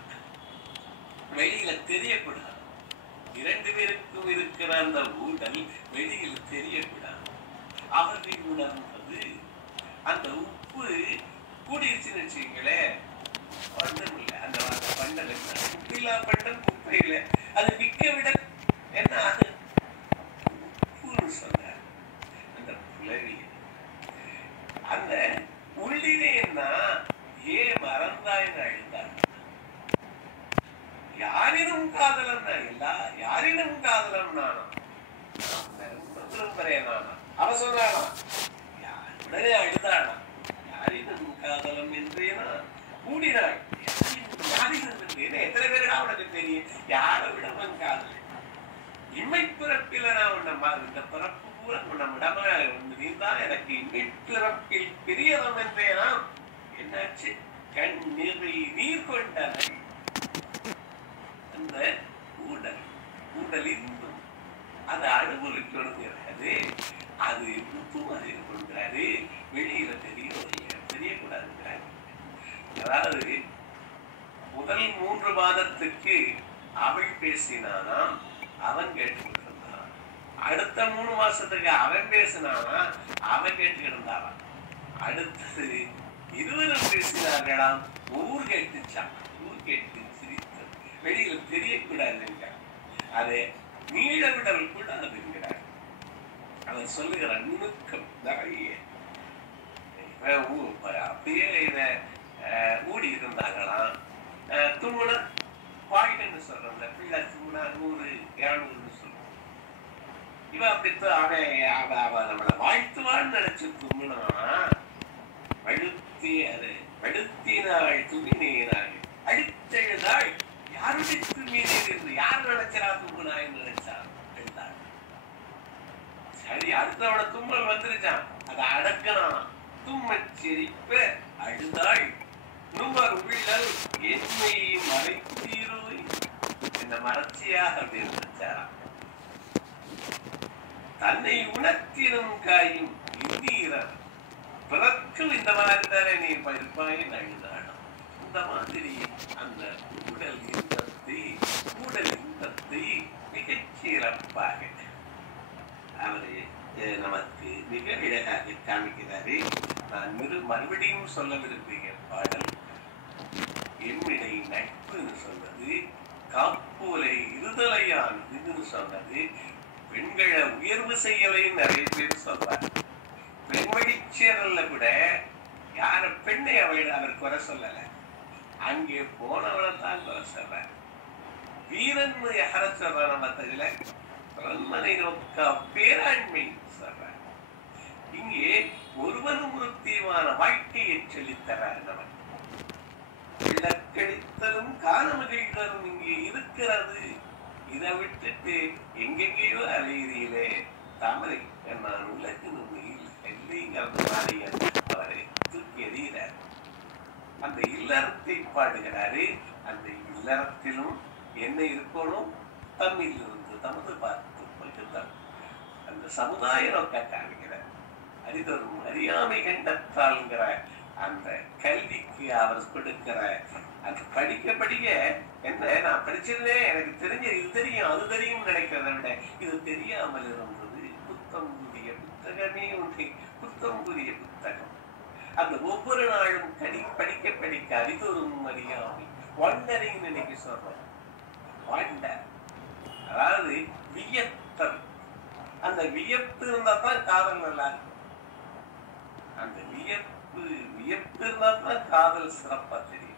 வெளியில தெரியக்கூடாது. இரண்டு பேருக்கும் இருக்கிற அந்த ஊடல் வெளியில் தெரியக்கூடாது. அவர்கள் உணர்ந்தது அந்த உப்பு கூடிருச்சுன்னு வச்சுங்களே, ஒன்றும் இல்லை. அந்த பண்டல் உப்பில்லா பண்டம் குப்பையில அது விற்க விட என்ன அது உப்புன்னு சொன்னார் அந்த புலவி. அந்த உள்ளிலே என்ன ஏ மறந்தாயின்னு அழுந்தார். யாரினும் காதலன் இல்ல, யாரினும் காதலன் நானா நானா அவ சொன்னானா, உடனே அழுதானா, யாரினும் காதலம் என்றேனா கூடினாள். யாரினும் என்றேன் எத்தனை பேருடா உனக்கு தெரியும், யாரை விடவன் காதல். இம்மை பிறப்பில நான் உன்ன இந்த பிறப்பு பூரா நம்மிடமா நீதான் எனக்கு இம்மை பிறப்பில் பிரியதம் என்றேனா. என்னாச்சு, கண் நிறை நீர் கொண்டனை அந்த ஊடல் ஊடல் இருந்தும் அதை அனுபவிக்கிறது. அது உப்பு மாதிரி கொண்டாரு, வெளியில தெரியக்கூடாதுங்கிறாரு. அதாவது முதல் 3 மாதத்துக்கு அவள் பேசினானா, அவன் கேட்டுக்கிட்டு இருந்தான். அடுத்த 3 மாசத்துக்கு அவன் பேசினானா, அவன் கேட்டுக்கிட்டு இருந்தான். அடுத்தது இருவரும் பேசினார்களாம், ஊர் கேட்டுச்சான். ஊர் கேட்டு சிரித்தது, வெளியில தெரியக்கூடாதுங்க. அதை நீள விடல் கூடாதுங்கிறார். அவன் சொல்லுகிற நுணுக்கம் நிறைய. அப்படியே இத ஊடி இருந்தாங்களாம். தும்முனா பாயிண்ட்னு சொல்றோம், பிள்ளை தும்முனா 100 200 சொல்றோம். இவன் அப்படித்தான் அவன் நம்மளை வாழ்த்துவான்னு நினைச்சு தும்முனா, வழுத்தினாள் துணினாள் அடித்தெழுதாள். யாருடைய துணியில் இருந்து யார் நினைச்சா தும்முனான்னு நினைச்சா எழுதாள். சரி, அடுத்தவன தும்மல் வந்துருச்சான், அதை அடக்கணும். தும்மச் சிரிப்ப அழுதாள். நுமர் உள்ளல் என்னை மறைத்தீரோ, என்ன மறைச்சியாக அப்படின்னு நினைச்சாராம். தன்னை உணர்த்தினும் காயும் இந்தீரர் பிறக்கும் இந்த மாதிரி தானே நீ இருப்பாயின் அழுதாடும். இந்த மாதிரி அந்த உடல் இன்பத்தை மிகச் சிறப்பாக அவரு நமக்கு மிக அழகாக காமிக்கிறாரு. நான் மறுபடியும் சொல்ல விரும்புகிற பாடல் எம்மிடை நட்புன்னு சொன்னது, காப்போலை இருதலையானதுன்னு சொன்னது, பெண்களை உயர்வு செய்யலையும் நிறைய பேர் சொல்றார். பெண்மடிச்சேரல்ல கூட யார பெண்ணை அவர் குறை சொல்லல, அங்கே போனவளை தான் குறை சொல்ற. வீரன் யார சொல்ற மத்ததுல பிரம்மனை நோக்க பேராண்மை சொல்ற. இங்கே ஒருவனும் ஒரு தீவான வாழ்க்கையை சொல்லித்தரார். நமக்கு விளக்கடித்தலும் காணமகிழ்தலும் இங்கே இருக்கிறது. இதை விட்டுட்டு எங்கெங்கேயோ அலையிலே தாமரை நான் உலகின் அவரை தூக்கி எறிகிறார். அந்த இல்லறத்தை பாடுகிறாரு. அந்த இல்லறத்திலும் என்ன இருக்கணும், தமிழ் இருந்து தமது பார்த்து அந்த சமுதாய நோக்க காண்கிறார். அறிதொரும் அறியாமை கண்டத்தால்ங்கிற அந்த கல்விக்கு அவர் கொடுக்கிற அது படிக்க என்ன, நான் படிச்சிருந்தேன், எனக்கு தெரிஞ்ச இது தெரியும் அது தெரியும் நினைக்கிறத விட இது தெரியாமல் இருந்தது புத்தம் புதிய புத்தகமே ஒன்றை, புத்தம் புதிய புத்தகம். அந்த ஒவ்வொரு நாளும் படிக்க அறிதொரும் அறியாமை வண்டரிங் நினைக்க சொல்றோம். வண்டர் அதாவது வியத்தல். அந்த வியப்பு இருந்தா தான் காதல் நல்லா இருக்கும். அந்த வியப்பு இருந்தா தான் காதல் சிறப்பா தெரியும்.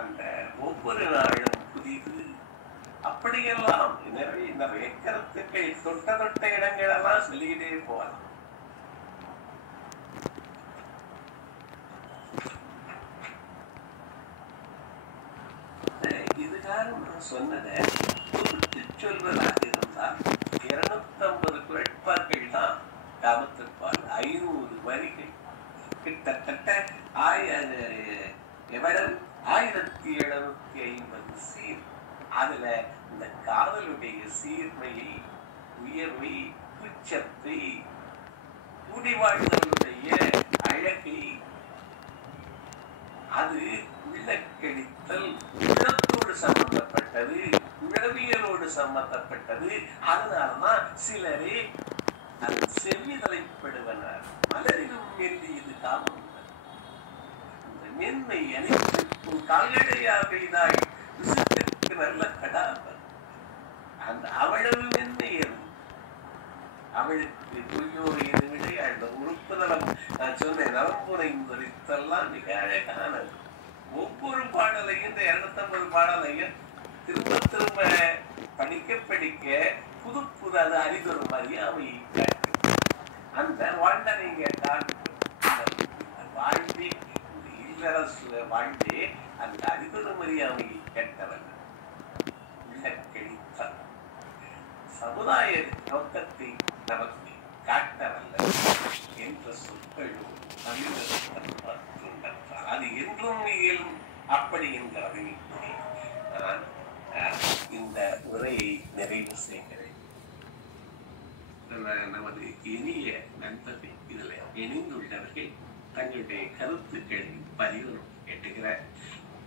அந்த ஒவ்வொரு நாளும் புதிது. அப்படியெல்லாம் நிறைய கருத்துக்கள் தொட்ட இடங்கள் எல்லாம் சொல்லிக்கிட்டே போகலாம். இதுகாரம் நான் சொன்னதை குறித்து சொல்வதாக இருந்தால் 250 குரட்பாக்கள் தான் காமத்திற்பால், 500 வரிகள், கிட்டத்தட்ட 1750 சீர். அதுல இந்த காதலுடைய சீர்மையை, உயர்வை, உச்சத்தை குடிவாழ்தலுடைய அழகை அது உள்ளக்கழித்தல் உள்ளத்தோடு சம்பந்தப்பட்டது, உளவியலோடு சம்பந்தப்பட்டது. அதனாலதான் சிலரே அது செவ்விதழைப்படுவனர். மலரிலும் மெல்லியது காமம். அந்த மென்மை அனைத்திற்கும் கால்நடையாக இதாய் விசுத்திற்கு நல்ல கடாவர். அந்த அவ்வளவு மென்மை அது. அவளுக்கு பொய்யோரையை விட அந்த உறுப்பு நலம், நான் சொன்னேன் நலம்புரை முறித்தெல்லாம் மிக அழகானது. ஒவ்வொரு பாடலையும் இந்த 250 பாடலையும் திரும்ப திரும்ப படிக்க படிக்க புது புது அது அறிதொரு மாதிரி அவை அந்த வாழ்ந்தனைங்க வாழ்ந்தே இந்த இல்லரசு வாழ்ந்தே அந்த அறிதொரு மாதிரி அவை கேட்டவன் உள்ளக்கழித்தான். சமுதாய நோக்கத்தை நமக்கு காட்டவல்ல என்ற சொற்களும் அது என்றும் இயலும். அப்படி என்கிறதை நான் இந்த உரையை நிறைவு செய்கிறேன். நமது இனிய நண்பர்கள் இதில் இணைந்துள்ளவர்கள் தங்களுடைய கருத்துக்களை பதிவு கேட்டுகிற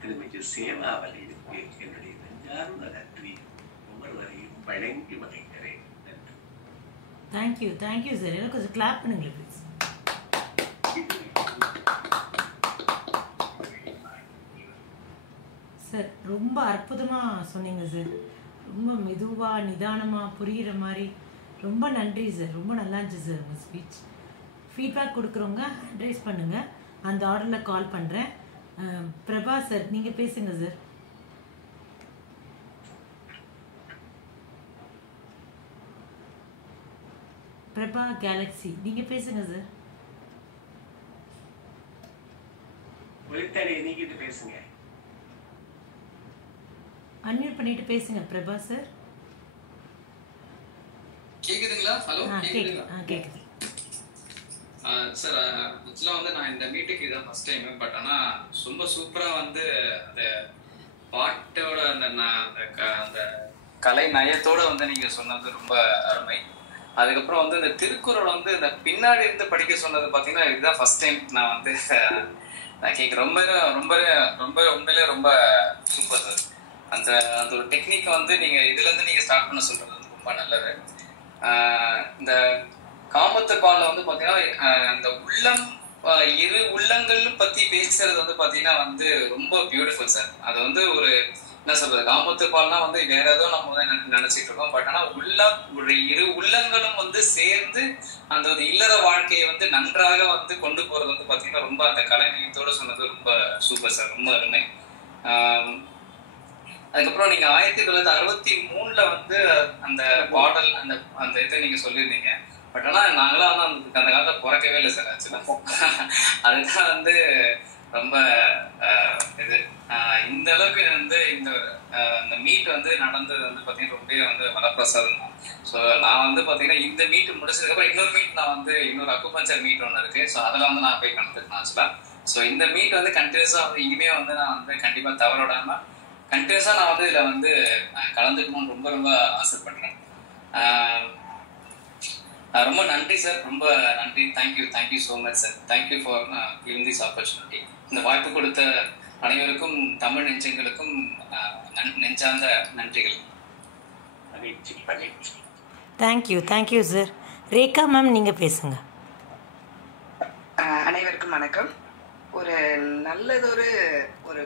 திருமிகு சேவாவலிக்கு என்னுடைய நெஞ்சார்ந்த நன்றி ஒவ்வொருவரையும் வழங்கி வருகிறேன். நன்றி. Thank you sir. எனக்கு கொஞ்சம் கிளாப் பண்ணுங்களேன் ப்ளீஸ். சார் ரொம்ப அற்புதமாக சொன்னீங்க சார். ரொம்ப மெதுவாக நிதானமாக புரிகிற மாதிரி. ரொம்ப நன்றி சார். ரொம்ப நல்லா இருந்துச்சு சார் உங்கள் ஸ்பீச். ஃபீட்பேக் கொடுக்குறவங்க அட்ரைஸ் பண்ணுங்கள். அந்த ஆர்டரில் கால் பண்ணுறேன். பிரபா சார் நீங்கள் பேசுங்க சார். பிரபா கேலக்ஸி நீங்கள் பேசுங்க சார். நீக்கிட்டு பேசுங்க. அன்மியூட் பண்ணிட்டு பேசுங்க பிரபா சார். கேக்குதுங்களா? ஹலோ, கேக்குதுங்களா? கேக்குது சார். ஆக்சுவலா வந்து நான் இந்த மீட்டுக்கு இதான் ஃபர்ஸ்ட் டைம். பட் ஆனா ரொம்ப சூப்பரா வந்து அந்த பாட்டோட அந்த கலை நயத்தோட வந்து நீங்க சொன்னது ரொம்ப அருமை. அதுக்கப்புறம் வந்து இந்த திருக்குறள் வந்து இந்த பின்னாடி இருந்து படிக்க சொன்னது பாத்தீங்கன்னா இதுதான் ஃபர்ஸ்ட் டைம் நான் வந்து நான் கேட்க ரொம்ப ரொம்ப ரொம்ப உண்மையிலே ரொம்ப சூப்பர் சார். அந்த அந்த ஒரு டெக்னிக்கை வந்து நீங்க இதுல இருந்து நீங்க ஸ்டார்ட் பண்ண சொல்றது வந்து ரொம்ப நல்லது. இந்த காமத்து பால்ல வந்து பாத்தீங்கன்னா இந்த உள்ளம் இரு உள்ளங்கள் பத்தி பேசுறது வந்து பாத்தீங்கன்னா வந்து ரொம்ப பியூட்டிஃபுல் சார். அது வந்து ஒரு என்ன சொல்றது, காமத்து பால்னா வந்து வேற ஏதோ நம்ம நினைச்சிட்டு இருக்கோம். பட் ஆனா இரு உள்ளங்களும் வந்து சேர்ந்து அந்த ஒரு இல்லற வாழ்க்கையை வந்து நன்றாக வந்து கொண்டு போறது வந்து பாத்தீங்கன்னா ரொம்ப அந்த கலைநயத்தோட சொன்னது ரொம்ப சூப்பர் சார். ரொம்ப அருமை. அதுக்கப்புறம் நீங்க 1963 வந்து அந்த பாடல் அந்த இதை நீங்க சொல்லியிருந்தீங்க. பட் ஆனா நாங்களாம் வந்து அந்த காலத்துல பிறக்கவே இல்லை சார். ஆக்சுவலா அதுதான் வந்து ரொம்ப இது இந்த அளவுக்கு வந்து இந்த மீட் வந்து நடந்தது வந்து பாத்தீங்கன்னா ரொம்ப வந்து வரப்பிரசாதம் தான். ஸோ நான் வந்து பாத்தீங்கன்னா இந்த மீட் முடிச்சதுக்கப்புறம் இன்னொரு மீட் நான் வந்து இன்னொரு அக்குபஞ்சர் மீட் ஒன்று இருக்கு. ஸோ அதில் வந்து நான் போய் கலந்துருக்கேன் ஆக்சுவலா. ஸோ இந்த மீட் வந்து கண்டினியூஸா வந்து இனிமே வந்து நான் வந்து கண்டிப்பா தவறோடாம கண்டினியூஸா நான் வந்து இதுல வந்து கலந்துக்கணும்னு ரொம்ப ரொம்ப ஆசைப்படுறேன். ரொம்ப நன்றி சார். ரொம்ப நன்றி. Thank you so much sir. Thank you for giving this opportunity. இந்த வாய்ப்பு கொடுத்த அனைவருக்கும் தமிழ் நெஞ்சங்களுக்கும் நெஞ்சார்ந்த நன்றிகள். Thank you sir. ரேகா மேம் நீங்கள் பேசுங்க. அனைவருக்கும் வணக்கம். ஒரு நல்லதொரு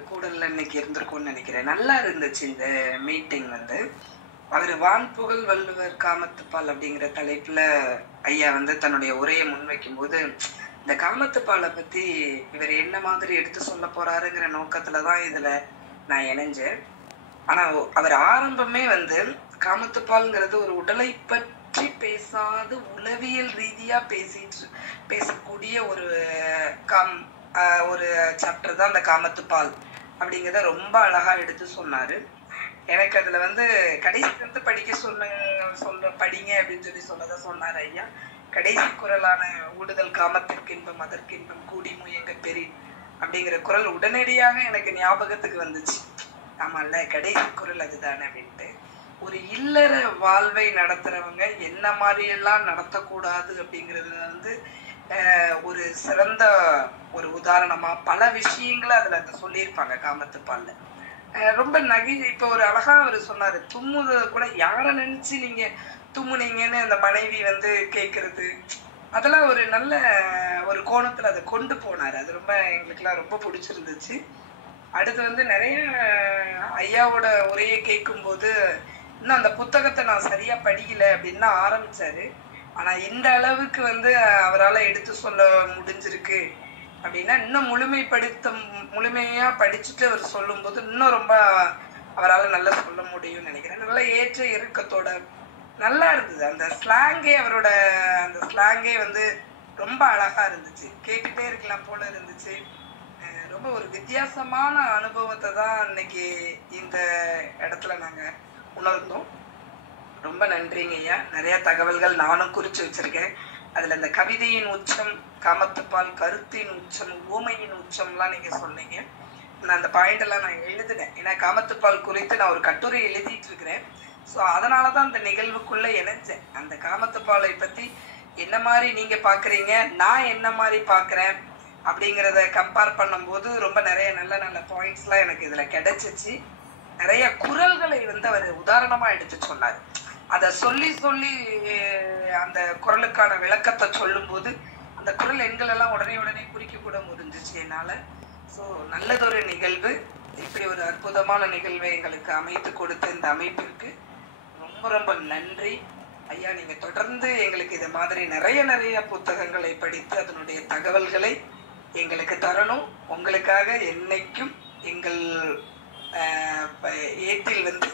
கூடல்ல இன்னைக்கு இருந்திருக்கும்னு நினைக்கிறேன். நல்லா இருந்துச்சு இந்த மீட்டிங். வந்து அவர் வான்புகழ் வள்ளுவர் காமத்துப்பால் அப்படிங்கிற தலைப்புல ஐயா வந்து தன்னுடைய உரையை முன்வைக்கும் போது இந்த காமத்துப்பாலை பத்தி இவர் என்ன மாதிரி எடுத்து சொல்ல போறாருங்கிற நோக்கத்துலதான் இதுல நான் இணைஞ்சேன். ஆனா அவர் ஆரம்பமே வந்து காமத்துப்பால்ங்கிறது ஒரு உடலை பற்றி பேசாது உளவியல் ரீதியா பேசக்கூடிய ஒரு சாப்டர் தான் அந்த காமத்துப்பால் அப்படிங்கிறத ரொம்ப அழகா எடுத்து சொன்னாரு. எனக்கு அதுல வந்து கடைசி வந்து படிக்க படிங்க அப்படின்னு சொன்னதை சொன்னார் ஐயா. கடைசி குரலான ஊடுதல் காமத்திற்கு இன்பம் அதற்கு இன்பம் கூடி முயங்க பெரி அப்படிங்கிற குரல் உடனடியாக எனக்கு ஞாபகத்துக்கு வந்துச்சு. ஆமால்ல, கடைசி குரல் அதுதானே அப்படின்ட்டு. ஒரு இல்லற வாழ்வை நடத்துறவங்க என்ன மாதிரி எல்லாம் நடத்தக்கூடாது அப்படிங்கறதுல வந்து ஒரு சிறந்த ஒரு உதாரணமா பல விஷயங்களை அதுல சொல்லியிருப்பாங்க காமத்துப்பால்ல. ரொம்ப இப்போ ஒரு அழகா அவர் சொன்னாரு, தும்முத கூட யாரை நினைச்சு நீங்க தும்முனீங்கன்னு அந்த மனைவி வந்து கேட்கறது, அதெல்லாம் ஒரு நல்ல ஒரு கோணத்துல அதை கொண்டு போனாரு. அது ரொம்ப எங்களுக்கெல்லாம் ரொம்ப பிடிச்சிருந்துச்சு. அடுத்து வந்து நிறைய ஐயாவோட உரையை கேட்கும்போது இன்னும் அந்த புத்தகத்தை நான் சரியா படிக்கல அப்படின்னு தான் ஆரம்பிச்சாரு. ஆனா இந்த அளவுக்கு வந்து அவரால் எடுத்து சொல்ல முடிஞ்சிருக்கு அப்படின்னா, இன்னும் முழுமையா படிச்சுட்டு அவர் சொல்லும் போது இன்னும் ரொம்ப அவரால் நல்லா சொல்ல முடியும்னு நினைக்கிறேன். நல்ல ஏற்ற இறக்கத்தோட நல்லா இருந்தது. அந்த ஸ்லாங்கே, அவரோட அந்த ஸ்லாங்கே வந்து ரொம்ப அழகா இருந்துச்சு. கேட்டுட்டே இருக்கலாம் போல இருந்துச்சு. ரொம்ப ஒரு வித்தியாசமான அனுபவத்தை தான் இன்னைக்கு இந்த இடத்துல நாங்க உணர்ந்தோம். ரொம்ப நன்றிங்க ஐயா. நிறைய தகவல்கள் நானும் குறிச்சு வச்சிருக்கேன். அதுல இந்த கவிதையின் உச்சம், காமத்துப்பால், கருத்தின் உச்சம், ஊமையின் உச்சம்லாம் நீங்க சொன்னீங்க. நான் அந்த பாயிண்ட் எல்லாம் நான் எழுதினேன். ஏன்னா காமத்துப்பால் குறித்து நான் ஒரு கட்டுரை எழுதிட்டு இருக்கிறேன். ஸோ அதனாலதான் அந்த நிகழ்வுக்குள்ள இணைஞ்சேன். அந்த காமத்துப்பாலை பத்தி என்ன மாதிரி நீங்க பாக்குறீங்க, நான் என்ன மாதிரி பாக்குறேன் அப்படிங்கிறத கம்பேர் பண்ணும்போது ரொம்ப நிறைய நல்ல நல்ல பாயிண்ட்ஸ்லாம் எனக்கு இதுல கிடைச்சிச்சு. நிறைய குரல்களை வந்து அவர் உதாரணமா எடுத்து சொன்னார். அதை சொல்லி சொல்லி அந்த குரலுக்கான விளக்கத்தை சொல்லும் போது அந்த குரல் எண்கள் எல்லாம் உடனே குறிக்க கூட முடிஞ்சிச்சு என்னால. ஸோ நல்லதொரு நிகழ்வு. இப்படி ஒரு அற்புதமான நிகழ்வை எங்களுக்கு அமைத்து கொடுத்த இந்த அமைப்பிற்கு ரொம்ப ரொம்ப நன்றி ஐயா. நீங்க தொடர்ந்து எங்களுக்கு இது மாதிரி நிறைய புத்தகங்களை படித்து அதனுடைய தகவல்களை எங்களுக்கு தரணும். உங்களுக்காக என்னைக்கும் எங்கள் ஏட்டில் வந்து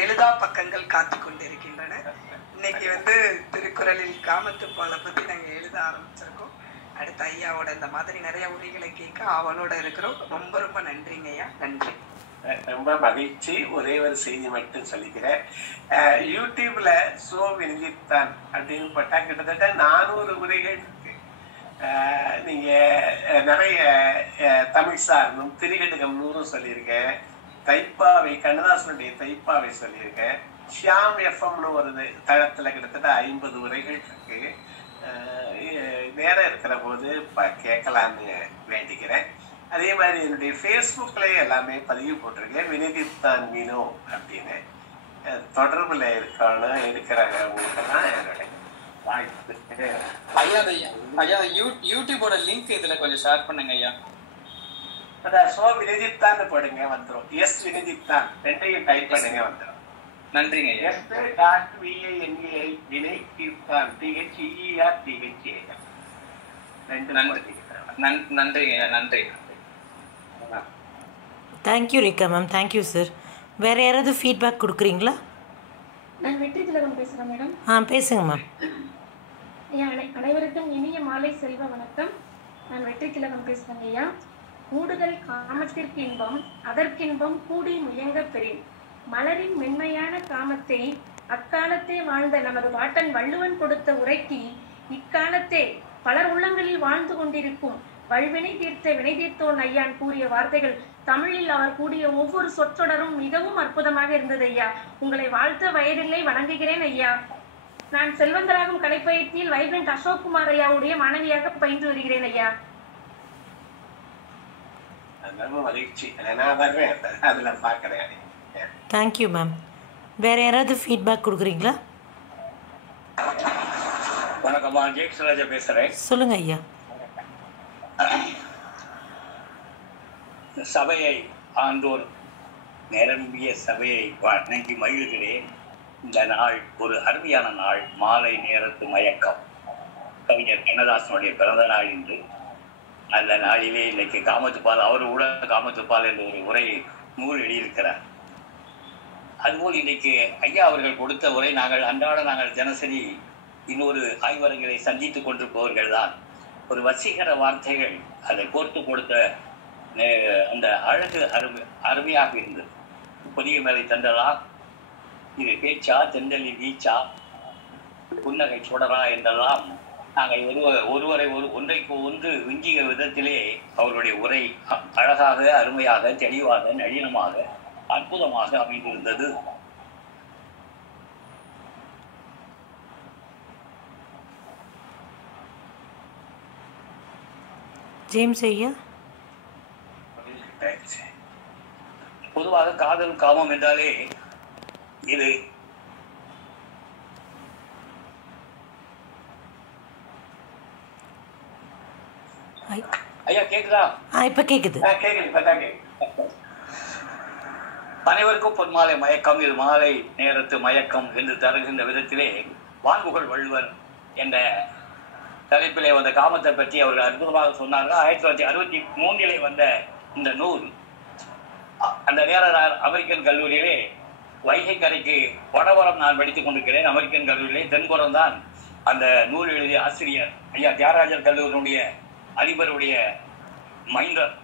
எழுதா பக்கங்கள் காத்து கொண்டிருக்கின்றன. இன்னைக்கு வந்து திருக்குறளில் காமத்துப்பாலை பத்தி நாங்க எழுத ஆரம்பிச்சிருக்கோம். அடுத்த ஐயாவோட இந்த மாதிரி நிறைய உரைகளை கேட்க அவனோட இருக்கிறோம். ரொம்ப ரொம்ப நன்றிங்க ஐயா. நன்றி. ரொம்ப மகிழ்ச்சி. ஒரே ஒரு செய்தி மட்டும் சொல்லிக்கிறேன். யூடியூப்ல சோ வினிதித்தான் அப்படின்னு போட்டா கிட்டத்தட்ட 400 உரைகள் இருக்கு. நீங்க நிறைய தமிழ் சார்ந்தும் திரிகடுகம் 100 சொல்லியிருக்கேன். தைப்பாவை, கண்ணதாசனுடைய தைப்பாவை சொல்லியிருக்கேன். ஷியாம் எஃப்எம்னு ஒரு தளத்துல கிட்டத்தட்ட 50 உரைகள் இருக்கு. நேரம் இருக்கிற போது கேட்கலான்னு வேண்டிக்கிறேன். அதே மாதிரி என்னுடைய ஃபேஸ்புக்லேயே எல்லாமே பதிவு போட்டிருக்கேன், வினிதித்தான் மீனோ அப்படின்னு. தொடர்புல இருக்கிறவங்களுக்கெல்லாம் என்னுடைய வாழ்த்து. ஐயா யூடியூபோட லிங்க் இதுல கொஞ்சம் ஷேர் பண்ணுங்க ஐயா. அதான் சோ வினிதித்தான் போடுங்க, வந்துடும். எஸ் வினிதித்தான் ரெண்டையும் டைப் பண்ணுங்க, வந்துடும். நன்றிங்க ஐயா. நன்றிங்க ஐயா. நன்றி. Thank you Rekha ma'am. Thank you sir. வேறு யாராவது ஃபீட்பேக் கொடுக்குறீங்களா? நான் வெற்றி திலகம் பேசுகிறேன் மேடம். பேசுங்க மேம். ஐயா அனைவருக்கும் இனிய மாலை செல்வ வணக்கம். நான் வெற்றி திலகம் பேசுகிறேங்க ஐயா. மூடுதல் காமத்திற்கு இன்பம், அதற்கின்பம் கூடி முயங்க பெறின். மலரின் மென்மையான காமத்தை அக்காலத்தே வாழ்ந்த நமது பாட்டன் வள்ளுவன் கொடுத்த உரைக்கு இக்காலத்தே பலர் உள்ளங்களில் வாழ்ந்து கொண்டிருக்கும் வல்வினை தீர்த்த வினை தீர்த்தோன் ஐயான் கூறிய வார்த்தைகள் தமிழில் அவர் கூடிய ஒவ்வொரு சொற்றொடரும் மிகவும் அற்புதமாக இருந்தது ஐயா. உங்களை வாழ்த்த வயதில்லை, வணங்குகிறேன் ஐயா. நான் செல்வந்தராகும் கலைப்பயிற்சியில் வைப்ரண்ட் அசோக்குமார் ஐயாவுடைய மாணவியாக பயின்று வருகிறேன் ஐயா. Thank you ma'am. வேற யாராவது ஃபீட்பேக் கொடுக்குறீங்களா? வணக்கம்மா, ஜெயராஜா பேசுறேன். சொல்லுங்க ஐயா. சபையை ஆண்டோர் நிரம்பிய சபையை வணங்கி மகிழ்கிறேன். இந்த நாள் ஒரு அருமையான நாள். மாலை நேரத்து மயக்கம். கவிஞர் கண்ணதாசனுடைய பிறந்த நாள் இன்று. அந்த நாளிலே இன்னைக்கு காமத்துப்பால், அவர் கூட காமத்துப்பால் என்ற ஒரு உரையை 100 எழுதியிருக்கிறார். அதுபோல் இன்னைக்கு ஐயா அவர்கள் கொடுத்த உரை நாங்கள் தினசரி இன்னொரு ஆய்வரங்களை சந்தித்துக் கொண்டிருப்பவர்கள் தான். ஒரு வசீகர வார்த்தைகள் அதை கோர்த்து கொடுத்த அந்த அழகு அருமையாக இருந்தது. புதிய மேலை தந்தலா, இது பேச்சா, தென்றலில் வீச்சா, புன்னகை சுடரா என்றெல்லாம் நாங்கள் ஒன்றைக்கு ஒன்று விஞ்சிய விதத்திலே அவருடைய உரை அழகாக, அருமையாக, தெளிவாக, நளினமாக, அற்புதமாக அமைந்திருந்தது. ஜேம்ஸ் ஐயா. பொதுவாக காதல் காமம் என்றாலே இது ஐயா கேக்குதா? இப்ப கேக்குது. அனைவருக்கும் பொன்மாலை மயக்கம், இது மாலை நேரத்து மயக்கம் என்று தருகின்ற விதத்திலே வான்புகழ் வள்ளுவர் என்ற தலைப்பிலே வந்த காமத்தை பற்றி அவர்கள் அற்புதமாக சொன்னார்கள். 1963 வந்த இந்த நூல் அந்த நேர அமெரிக்கன் கல்லூரியிலே வைகை கரைக்கு வடவரம் நான் படித்துக் கொண்டிருக்கிறேன். அமெரிக்கன் கல்லூரியிலே தென்புறம் தான் அந்த நூல் எழுதிய ஆசிரியர் ஐயா தியாகராஜர் கல்லூரியினுடைய அதிபருடைய மைந்தர்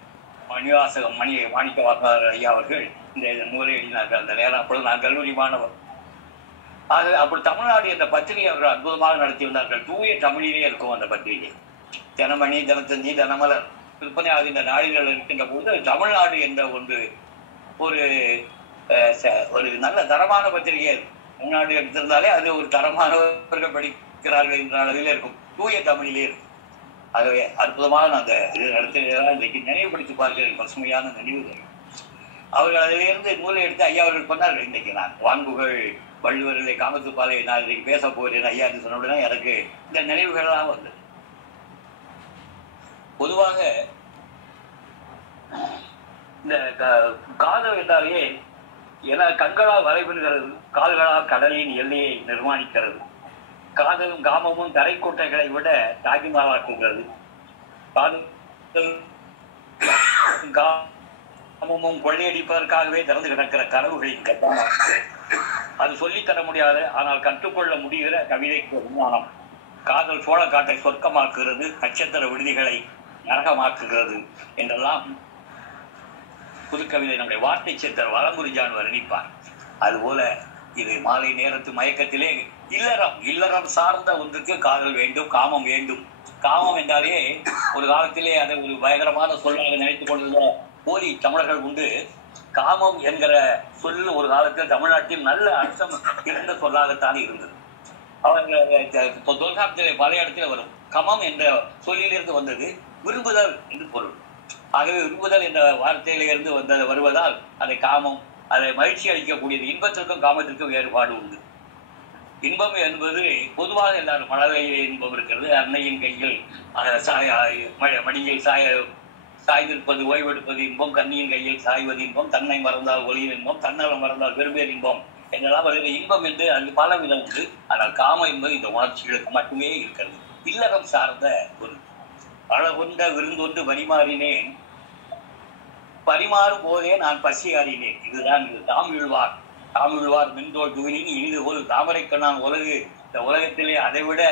மணிவாசகம் மாணிக்க வாசகர் ஐயா அவர்கள் இந்த நூலை எழுதினார்கள். அந்த நேரம் அப்பொழுது நான் கல்லூரி மாணவர். ஆக அப்படி தமிழ்நாடு என்ற பத்திரிகை அவர்கள் அற்புதமாக நடத்தி வந்தார்கள். தூய தமிழிலே இருக்கும் அந்த பத்திரிகை. தினமணி, தினத்தந்தி, தினமலர் விற்பனை ஆகின்ற நாடுகள் இருக்கின்ற போது தமிழ்நாடு என்ற ஒரு நல்ல தரமான பத்திரிகை. தமிழ்நாடு எடுத்திருந்தாலே அது ஒரு தரமானவர்கள் படிக்கிறார்கள் என்ற அளவிலே இருக்கும். தூய தமிழிலே இருக்கும். ஆகவே அற்புதமாக அந்த இது நடத்துகிறதா இன்றைக்கு நினைவுபடுத்தி பார்க்கிறேன். பசுமையான நினைவுகள். அவர்கள் அதிலிருந்து நூலை எடுத்து ஐயா அவர்கள் சொன்னார்கள், இன்றைக்கு நான் வான்புகழ் வள்ளுவர்களை காமத்துப்பாலை நான் இன்றைக்கு பேச போகிறேன் ஐயா என்று சொன்ன எனக்கு இந்த நினைவுகள்லாம் வந்தது. பொதுவாக இந்த காதல் என்றாலே என கண்களால் வரைபடுகிறது, கால்களால் கடலின் எல்லையை நிர்மாணிக்கிறது. காதலும் காமமும் தரைக்கோட்டைகளை விட தாஜ்மஹாலாக்குகிறது. காமமும் கொள்ளையடிப்பதற்காகவே திறந்து கிடக்கிற கனவுகளின் கட்டணம். அது சொல்லித்தர முடியாத ஆனால் கற்றுக்கொள்ள முடிகிற கவிதைக்கு விமானம். காதல் சோழக்காட்டை சொர்க்கமாக்குகிறது, நட்சத்திர விடுதிகளை நரகமாக்குகிறது என்றெல்லாம் புதுக்கவிதை நம்முடைய வார்த்தை சித்தர் வலமுறிஜான் வர்ணிப்பார். அதுபோல இது மாலை நேரத்து மயக்கத்திலே இல்லறம் சார்ந்த ஒன்றுக்கு காதல் வேண்டும், காமம் வேண்டும். காமம் என்றாலே ஒரு காலத்திலே அதை ஒரு பயங்கரமான சொல்லாக நினைத்துக் கொண்டுள்ள போலி தமிழர்கள் உண்டு. காமம் என்கிற சொல் ஒரு காலத்தில் தமிழ்நாட்டில் நல்ல அர்த்தம் இருந்த சொல்லாகத்தான் இருந்தது. அவர்கள் தொல்காப்பியத்திலே பல இடத்துல வரும். கமம் என்ற சொல்லிலிருந்து வந்தது விரும்புதல் என்று பொருள். ஆகவே விரும்புதல் என்ற வார்த்தையிலிருந்து வருவதால் அதை காமம், அதை மகிழ்ச்சி அளிக்கக்கூடியது. இன்பத்திற்கும் காமத்திற்கும் வேறுபாடு உண்டு. இன்பம் என்பது பொதுவாக எல்லாரும் மழலையிலே இன்பம் இருக்கிறது. அன்னையின் கையில் மடியில் சாய்ந்திருப்பது ஓய்வெடுப்பது இன்பம், கண்ணியின் கையில் சாய்வது இன்பம், தன்னை மறந்தால் ஒளியின் இன்பம், தன்னலம் மறந்தால் பெரும்பேர் இன்பம் என்றெல்லாம் வருகிற இன்பம் என்று அது பல விதம் உண்டு. ஆனால் காமம் என்பது இந்த உணர்ச்சிகளுக்கு மட்டுமே இருக்கிறது. இல்லறம் சார்ந்த ஒரு அழகொண்ட விருந்தொன்று பரிமாறினேன், பரிமாறும் போதே நான் பசி அறினேன். இதுதான் இது. தாமிழ்வார் மென்தோல் துகிலின் இனிது போல் தாமரைக்கு நான் இந்த உலகத்திலே அதை விட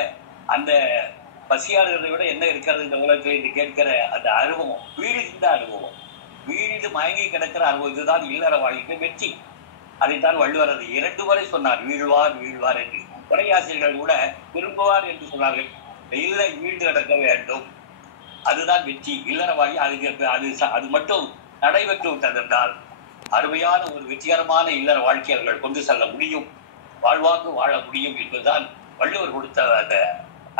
அந்த பசியாளர்களை விட என்ன இருக்கிறது இந்த உலகத்தில் என்று கேட்கிற அந்த அனுபவம், வீழிந்த அனுபவம், வீழிந்து மயங்கி கிடக்கிற அனுபவம். இதுதான் இல்லற வாழ்க்கை வெற்றி. அதைத்தான் வள்ளுவர் அது 2 முறை சொன்னார், வீழ்வார் என்று. உரையாசிரியர்கள் கூட விரும்புவார் என்று சொன்னார்கள். இல்லை, வீழ்ந்து கிடக்க வேண்டும், அதுதான் வெற்றி. இல்லற வாழ்க்கை அது மட்டும் நடைபெற்று விட்டதென்றால் அருமையான ஒரு வெற்றிகரமான இல்லற வாழ்க்கை அவர்கள் கொண்டு செல்ல முடியும், வாழ்வாங்கு வாழ முடியும் என்பதுதான் வள்ளுவர் கொடுத்த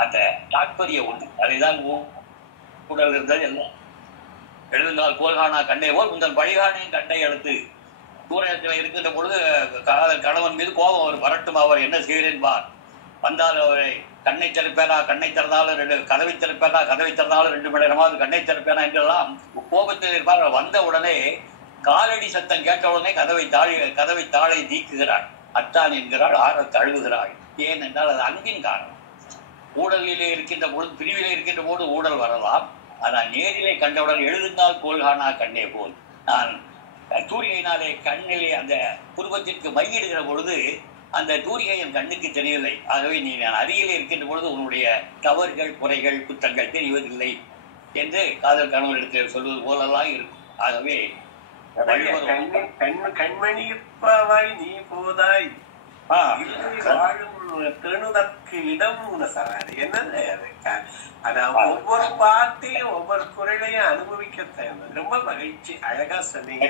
அந்த தாற்பரிய ஒன்று. அதைதான் உடல் இருந்தது எல்லாம். எழுதுங்கால் கோல்கானா கண்ணை போல் உங்கள் பழிகானையும் கண்ணை எடுத்து சூரியத்தில் இருக்கின்ற பொழுது கணவன் மீது கோபம் அவர் வரட்டும், அவர் என்ன செய்கிறேன்பார். வந்தால் அவரை கண்ணை திறப்பேனா, கண்ணை திறந்தாலும் கதவை திறப்பேனா, கதவை திறந்தாலும் 2 மணி நேரமாவது கண்ணை திறப்பேனா என்றெல்லாம் கோபத்தில் இருப்பார். வந்த உடனே காலடி சத்தம் கேட்ட உடனே கதவை தாழை நீக்குகிறாள், அத்தான் என்கிறாள், ஆற தழுவுகிறாள். ஏன் என்றால் அது அன்பின் காரணம். ஊடலிலே இருக்கின்ற பொழுது, பிரிவிலே இருக்கின்ற போது ஊடல் வரலாம். ஆனால் நேரிலே கண்டவுடன் எழுதுந்தால் கோல்கானா கண்ணே போல். நான் தூரிகையினாலே கண்ணிலே அந்த புருவத்திற்கு மையிடுகிற பொழுது அந்த தூரிகை என் கண்ணுக்கு தெரியவில்லை. ஆகவே நான் அருகிலே இருக்கின்ற பொழுது உன்னுடைய தவறுகள், குறைகள், குற்றங்கள் தெரிவதில்லை என்று காதல் கணவனிடத்தில் சொல்வது போலெல்லாம் இருக்கும். ஆகவே கண்மணிப்பாவாய் நீ போதாய் வாழும் தெணுதற்கு இடம் என்னது. ஒவ்வொரு பாட்டையும் ஒவ்வொரு குரலையும் அனுபவிக்க தேவை. ரொம்ப மகிழ்ச்சி, அழகா சொன்னீங்க.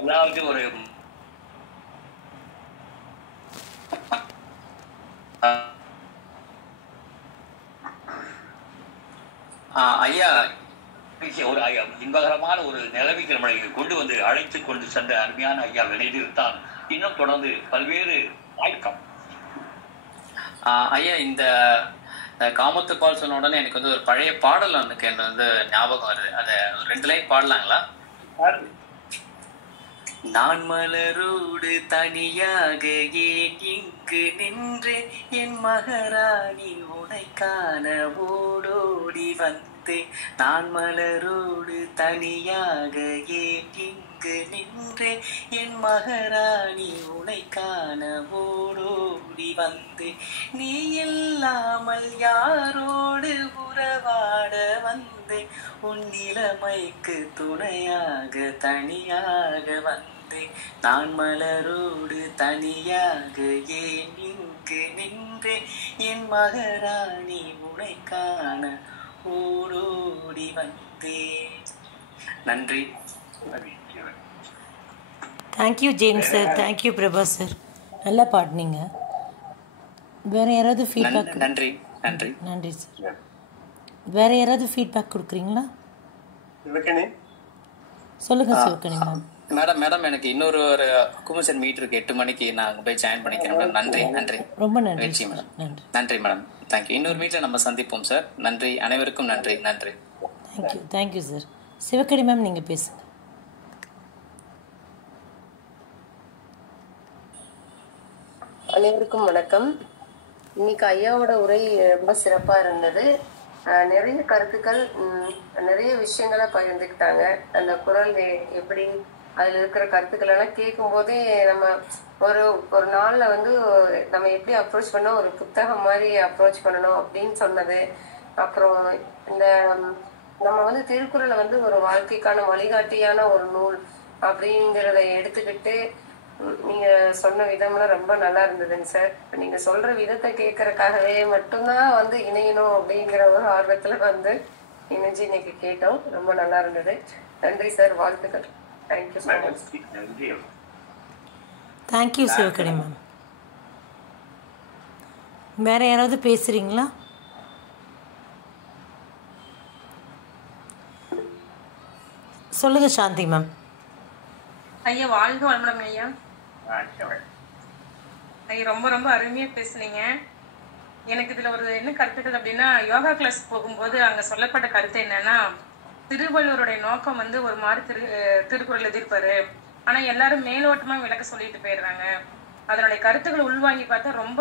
எல்லாருக்கும் ஒரு ஐயா ஒரு இன்பகரமான ஒரு நிலைமைக்கு நம்மளை கொண்டு வந்து அழைத்து கொண்டு சென்ற அருமையான ஐயா நினைவுத்தான் இன்னும் தொடர்ந்து பல்வேறு ஆய்க்கம். ஐயா இந்த காமத்துப்பால் சொன்ன உடனே எனக்கு வந்து ஒரு பழைய பாடல் எனக்கு வந்து ஞாபகம் வருது. அதை 2 லைன் பாடலாங்களா? நான் மலரோடு தனியாக ஏன் இங்கு நின்று என் மகாராணி உனை காண ஓடோடி வந்தேன். நான் மலரோடு தனியாக ஏன் இங்கு நின்று என் மகாராணி உனை காண ஓடோடி வந்தேன். நீ இல்லாமல் யாரோடு உறவாட வந்தேன். உன் இளமைக்கு துணையாக தனியாக வந்தேன். நான் மலரோடு தனியாக ஏன் இங்கு நின்றேன். என் மகாராணி உனை காண ஓடோடி வந்தேன். நன்றி. Thank you James sir, thank you Prabha sir, நல்லா பாடினீங்க. வேறு யாராவது ஃபீட்பேக்? நன்றி நன்றி நன்றி சார். வேறு யாராவது ஃபீட்பேக் கொடுக்குறீங்களா? சொல்லுங்கள் சிவகணி மேம். மேடம் எனக்கு இன்னொரு குமசன் மீட் இருக்கு, 8 மணிக்கு நான் அங்கே போய் ஜாயின் பண்ணிக்கிறேன் மேடம். நன்றி ரொம்ப நன்றி மேடம். நன்றி நன்றி மேடம், தேங்க்யூ. இன்னொரு மீட்டில் நம்ம சந்திப்போம் சார். நன்றி, அனைவருக்கும் நன்றி. Thank you sir. சிவகணி மேம் நீங்கள் பேசுங்க. அனைவருக்கும் வணக்கம். இன்னைக்கு ஐயாவோட உரை ரொம்ப சிறப்பா இருந்தது. நிறைய கருத்துக்கள், நிறைய விஷயங்களை பகிர்ந்துக்கிட்டாங்க. அந்த குரல் எப்படி, அதுல இருக்கிற கருத்துக்கள் எல்லாம் கேட்கும் போதே நம்ம ஒரு நாள்ல வந்து நம்ம எப்படி அப்ரோச் பண்ணோம், ஒரு புத்தகம் மாதிரி அப்ரோச் பண்ணணும் அப்படின்னு சொன்னது. அப்புறம் இந்த நம்ம வந்து திருக்குறளை வந்து ஒரு வாழ்க்கைக்கான வழிகாட்டியான ஒரு நூல் அப்படிங்கிறத எடுத்துக்கிட்டு நீங்க சொன்ன விதம்லாம் ரொம்ப நல்லா இருந்ததுங்க சார். நீங்க சொல்ற விதத்தை கேட்கறதுக்காகவே மட்டும்தான் வந்து இணையணும் அப்படிங்கிற ஒரு ஆர்வத்துல வந்து இணைஞ்சு இன்னைக்கு கேட்டோம். ரொம்ப நல்லா இருந்தது. நன்றி சார், வாழ்த்துக்கள். Thank you so much. Thank you Sivagani ma'am. வேற யாராவது பேசுறீங்களா? சொல்லுங்க சாந்தி மேம். ஐயா வாழ்க வளமுடன் ஐயா. ஐயா ரொம்ப ரொம்ப அருமையா பேசுனீங்க. எனக்கு இதுல ஒரு என்ன கருத்துக்கள் அப்படின்னா, யோகா கிளாஸ் போகும்போது அங்க சொல்லப்பட்ட கருத்து என்னன்னா, திருவள்ளுவருடைய நோக்கம் வந்து ஒரு மாதிரி திருக்குறள் எழுதியிருப்பாரு, ஆனா எல்லாரும் மேலோட்டமா விளக்க சொல்லிட்டு போயிடுறாங்க. அதனுடைய கருத்துக்களை உள்வாங்கி பார்த்தா ரொம்ப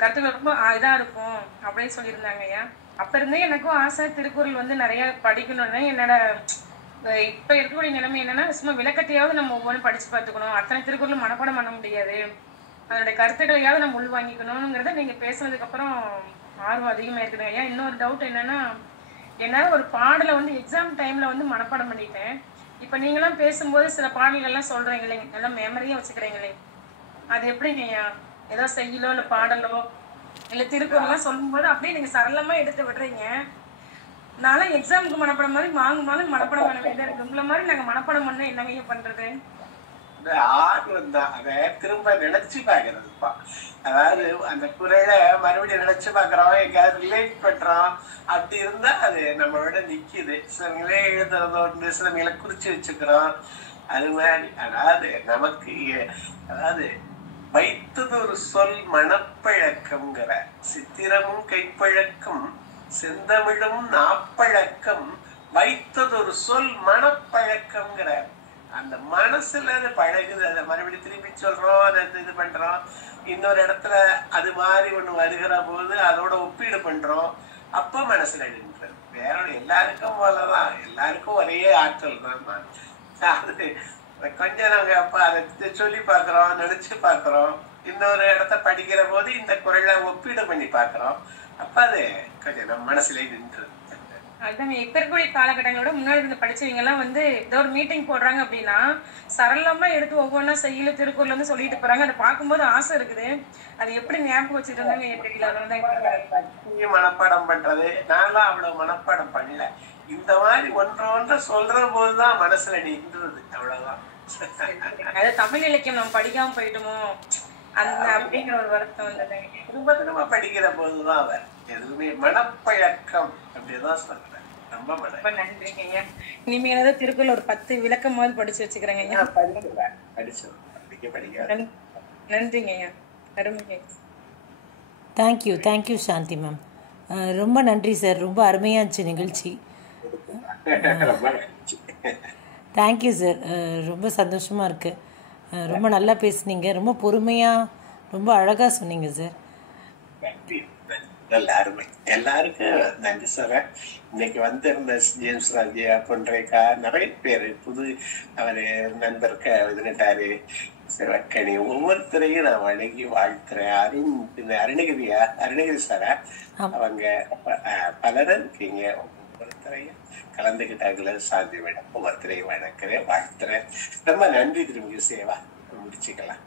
கருத்துக்கள் ரொம்ப இதா இருக்கும் அப்படின்னு சொல்லியிருந்தாங்க ஐயா. அப்ப இருந்தே எனக்கும் ஆசை திருக்குறள் வந்து நிறைய படிக்கணும்னு. என்னோட இப்ப இருக்கக்கூடிய நிலைமை என்னன்னா, சும்மா விளக்கத்தையாவது நம்ம ஒவ்வொன்றும் படிச்சு பார்த்துக்கணும். அத்தனை திருக்குறளும் மனப்பாடம் பண்ண முடியாது. அதனுடைய கருத்துக்களையாவது நம்ம உள்வாங்கிக்கணுங்கிறத நீங்க பேசுனதுக்கு அப்புறம் ஆர்வம் அதிகமா இருக்குதுங்க ஐயா. இன்னொரு டவுட் என்னன்னா, என்னால ஒரு பாடலை வந்து எக்ஸாம் டைம்ல வந்து மனப்பாடம் பண்ணிட்டேன். இப்ப நீங்களாம் பேசும்போது சில பாடல்கள் எல்லாம் சொல்றீங்க இல்லைங்க, நல்லா மெமரியா வச்சுக்கிறீங்களே, அது எப்படிங்க ஐயா? ஏதோ செய்யலோ இல்ல பாடலோ இல்ல திருக்குறள்லாம் சொல்லும் போது அப்படியே நீங்க சரளமா எடுத்து விடுறீங்க. நானும் எக்ஸாமுக்கு மனப்படம் மாதிரி மாங்கு மனப்படம் பண்ண வேண்டியதா இருக்கு. உங்களை மாதிரி நாங்க மனப்படம் பண்ண என்னங்க பண்றது? ஆர்வம் தான், அதை திரும்ப நினைச்சு பாக்குறதுப்பா. அதாவது அந்த குறையில மறுபடியும் நினைச்சு பாக்குறோம், எங்கேயாவது ரிலேட் பண்றோம். அப்படி இருந்தா அது நம்மளோட நிக்குது. சிலங்களே எழுதுறதோ சிலங்களை குறிச்சு வச்சுக்கிறோம். அது மாதிரி அதாவது நமக்கு அதாவது வைத்தது ஒரு சொல் மனப்பழக்கம்ங்கிற, சித்திரமும் கைப்பழக்கம் செந்தமிழும் நாப்பழக்கம், வைத்தது ஒரு சொல் மனப்பழக்கம்ங்கிற அந்த மனசுல அது பழகுது. அதை மறுபடியும் திருப்பி சொல்றோம், அதை இது பண்றோம். இன்னொரு இடத்துல அது மாதிரி ஒண்ணு வருகிற போது அதோட ஒப்பீடு பண்றோம். அப்ப மனசுல நின்றது. வேற எல்லாருக்கும் போலதான், எல்லாருக்கும் ஒரே ஆற்றல் தான். அது கொஞ்சம் நாங்க அப்ப அதை சொல்லி பாக்குறோம், நினைச்சு பாக்குறோம். இன்னொரு இடத்த படிக்கிற போது இந்த குரலை ஒப்பீடு பண்ணி பாக்குறோம். அப்ப அது கொஞ்சம் நம்ம மனசுல நின்றது. அதுதாங்க இப்ப இருக்கக்கூடிய காலகட்டங்களோட முன்னாடி இருந்து படிச்சவங்க எல்லாம் வந்து ஏதோ ஒரு மீட்டிங் போடுறாங்க அப்படின்னா சரளமா எடுத்து ஒவ்வொன்றா செய்யல திருக்குறள் வந்து சொல்லிட்டு போறாங்க. அதை பார்க்கும்போது ஆசை இருக்குது. அது எப்படி ஞாபகம் வச்சுட்டு இருந்தாங்க தெரியல. மனப்பாடம் பண்றது நான்லாம் அவ்வளவு மனப்பாடம் பண்ணல. இந்த மாதிரி ஒன்ற சொல்ற போதுதான் மனசுல நின்றது. அவ்வளவுதான். அது தமிழ் இலக்கியம் நம்ம படிக்காம போயிட்டோமோ அந்த அப்படிங்கிற ஒரு வருத்தம் வந்தது. திரும்ப திரும்ப படிக்கிற போதுதான் அவர் எதுவுமே மனப்பழக்கம் அப்படிதான் சொல்றேன். ரொம்ப ரொம்ப நன்றிங்க ஐயா. இனிமேல் தான் திருக்குறள் ஒரு 10 விளக்கமாவது படிச்சு வச்சுக்கிறேங்க ஐயா. நன்றிங்க ஐயா. அருமைங்க. தேங்க்யூ சாந்தி மேம். ரொம்ப நன்றி சார். ரொம்ப அருமையாக இருந்துச்சு நிகழ்ச்சி. Thank you sir. ரொம்ப சந்தோஷமாக இருக்குது. ரொம்ப நல்லா பேசுனீங்க. ரொம்ப பொறுமையாக ரொம்ப அழகாக சொன்னீங்க சார். எல்லாருமே எல்லாருக்கும் நன்றி சொல்றேன். இன்னைக்கு வந்திருந்த ஜேம்ஸ் ராஜியா பொன்ரேகா நிறைய பேர் புது அவரு நண்பருக்கு எழுதிட்டாரு சிவக்கணி ஒவ்வொருத்தரையும் நான் வணங்கி வாழ்த்துறேன். அருணகிரி சாரா அவங்க பலரும் இருக்கீங்க. ஒவ்வொருத்தரையும் கலந்துகிட்டாங்கள சாந்தி மேடம் ஒவ்வொருத்தரையும் வணக்கிறேன் வாழ்த்துறேன். ரொம்ப நன்றி. திரும்பி சேவா முடிச்சுக்கலாம்.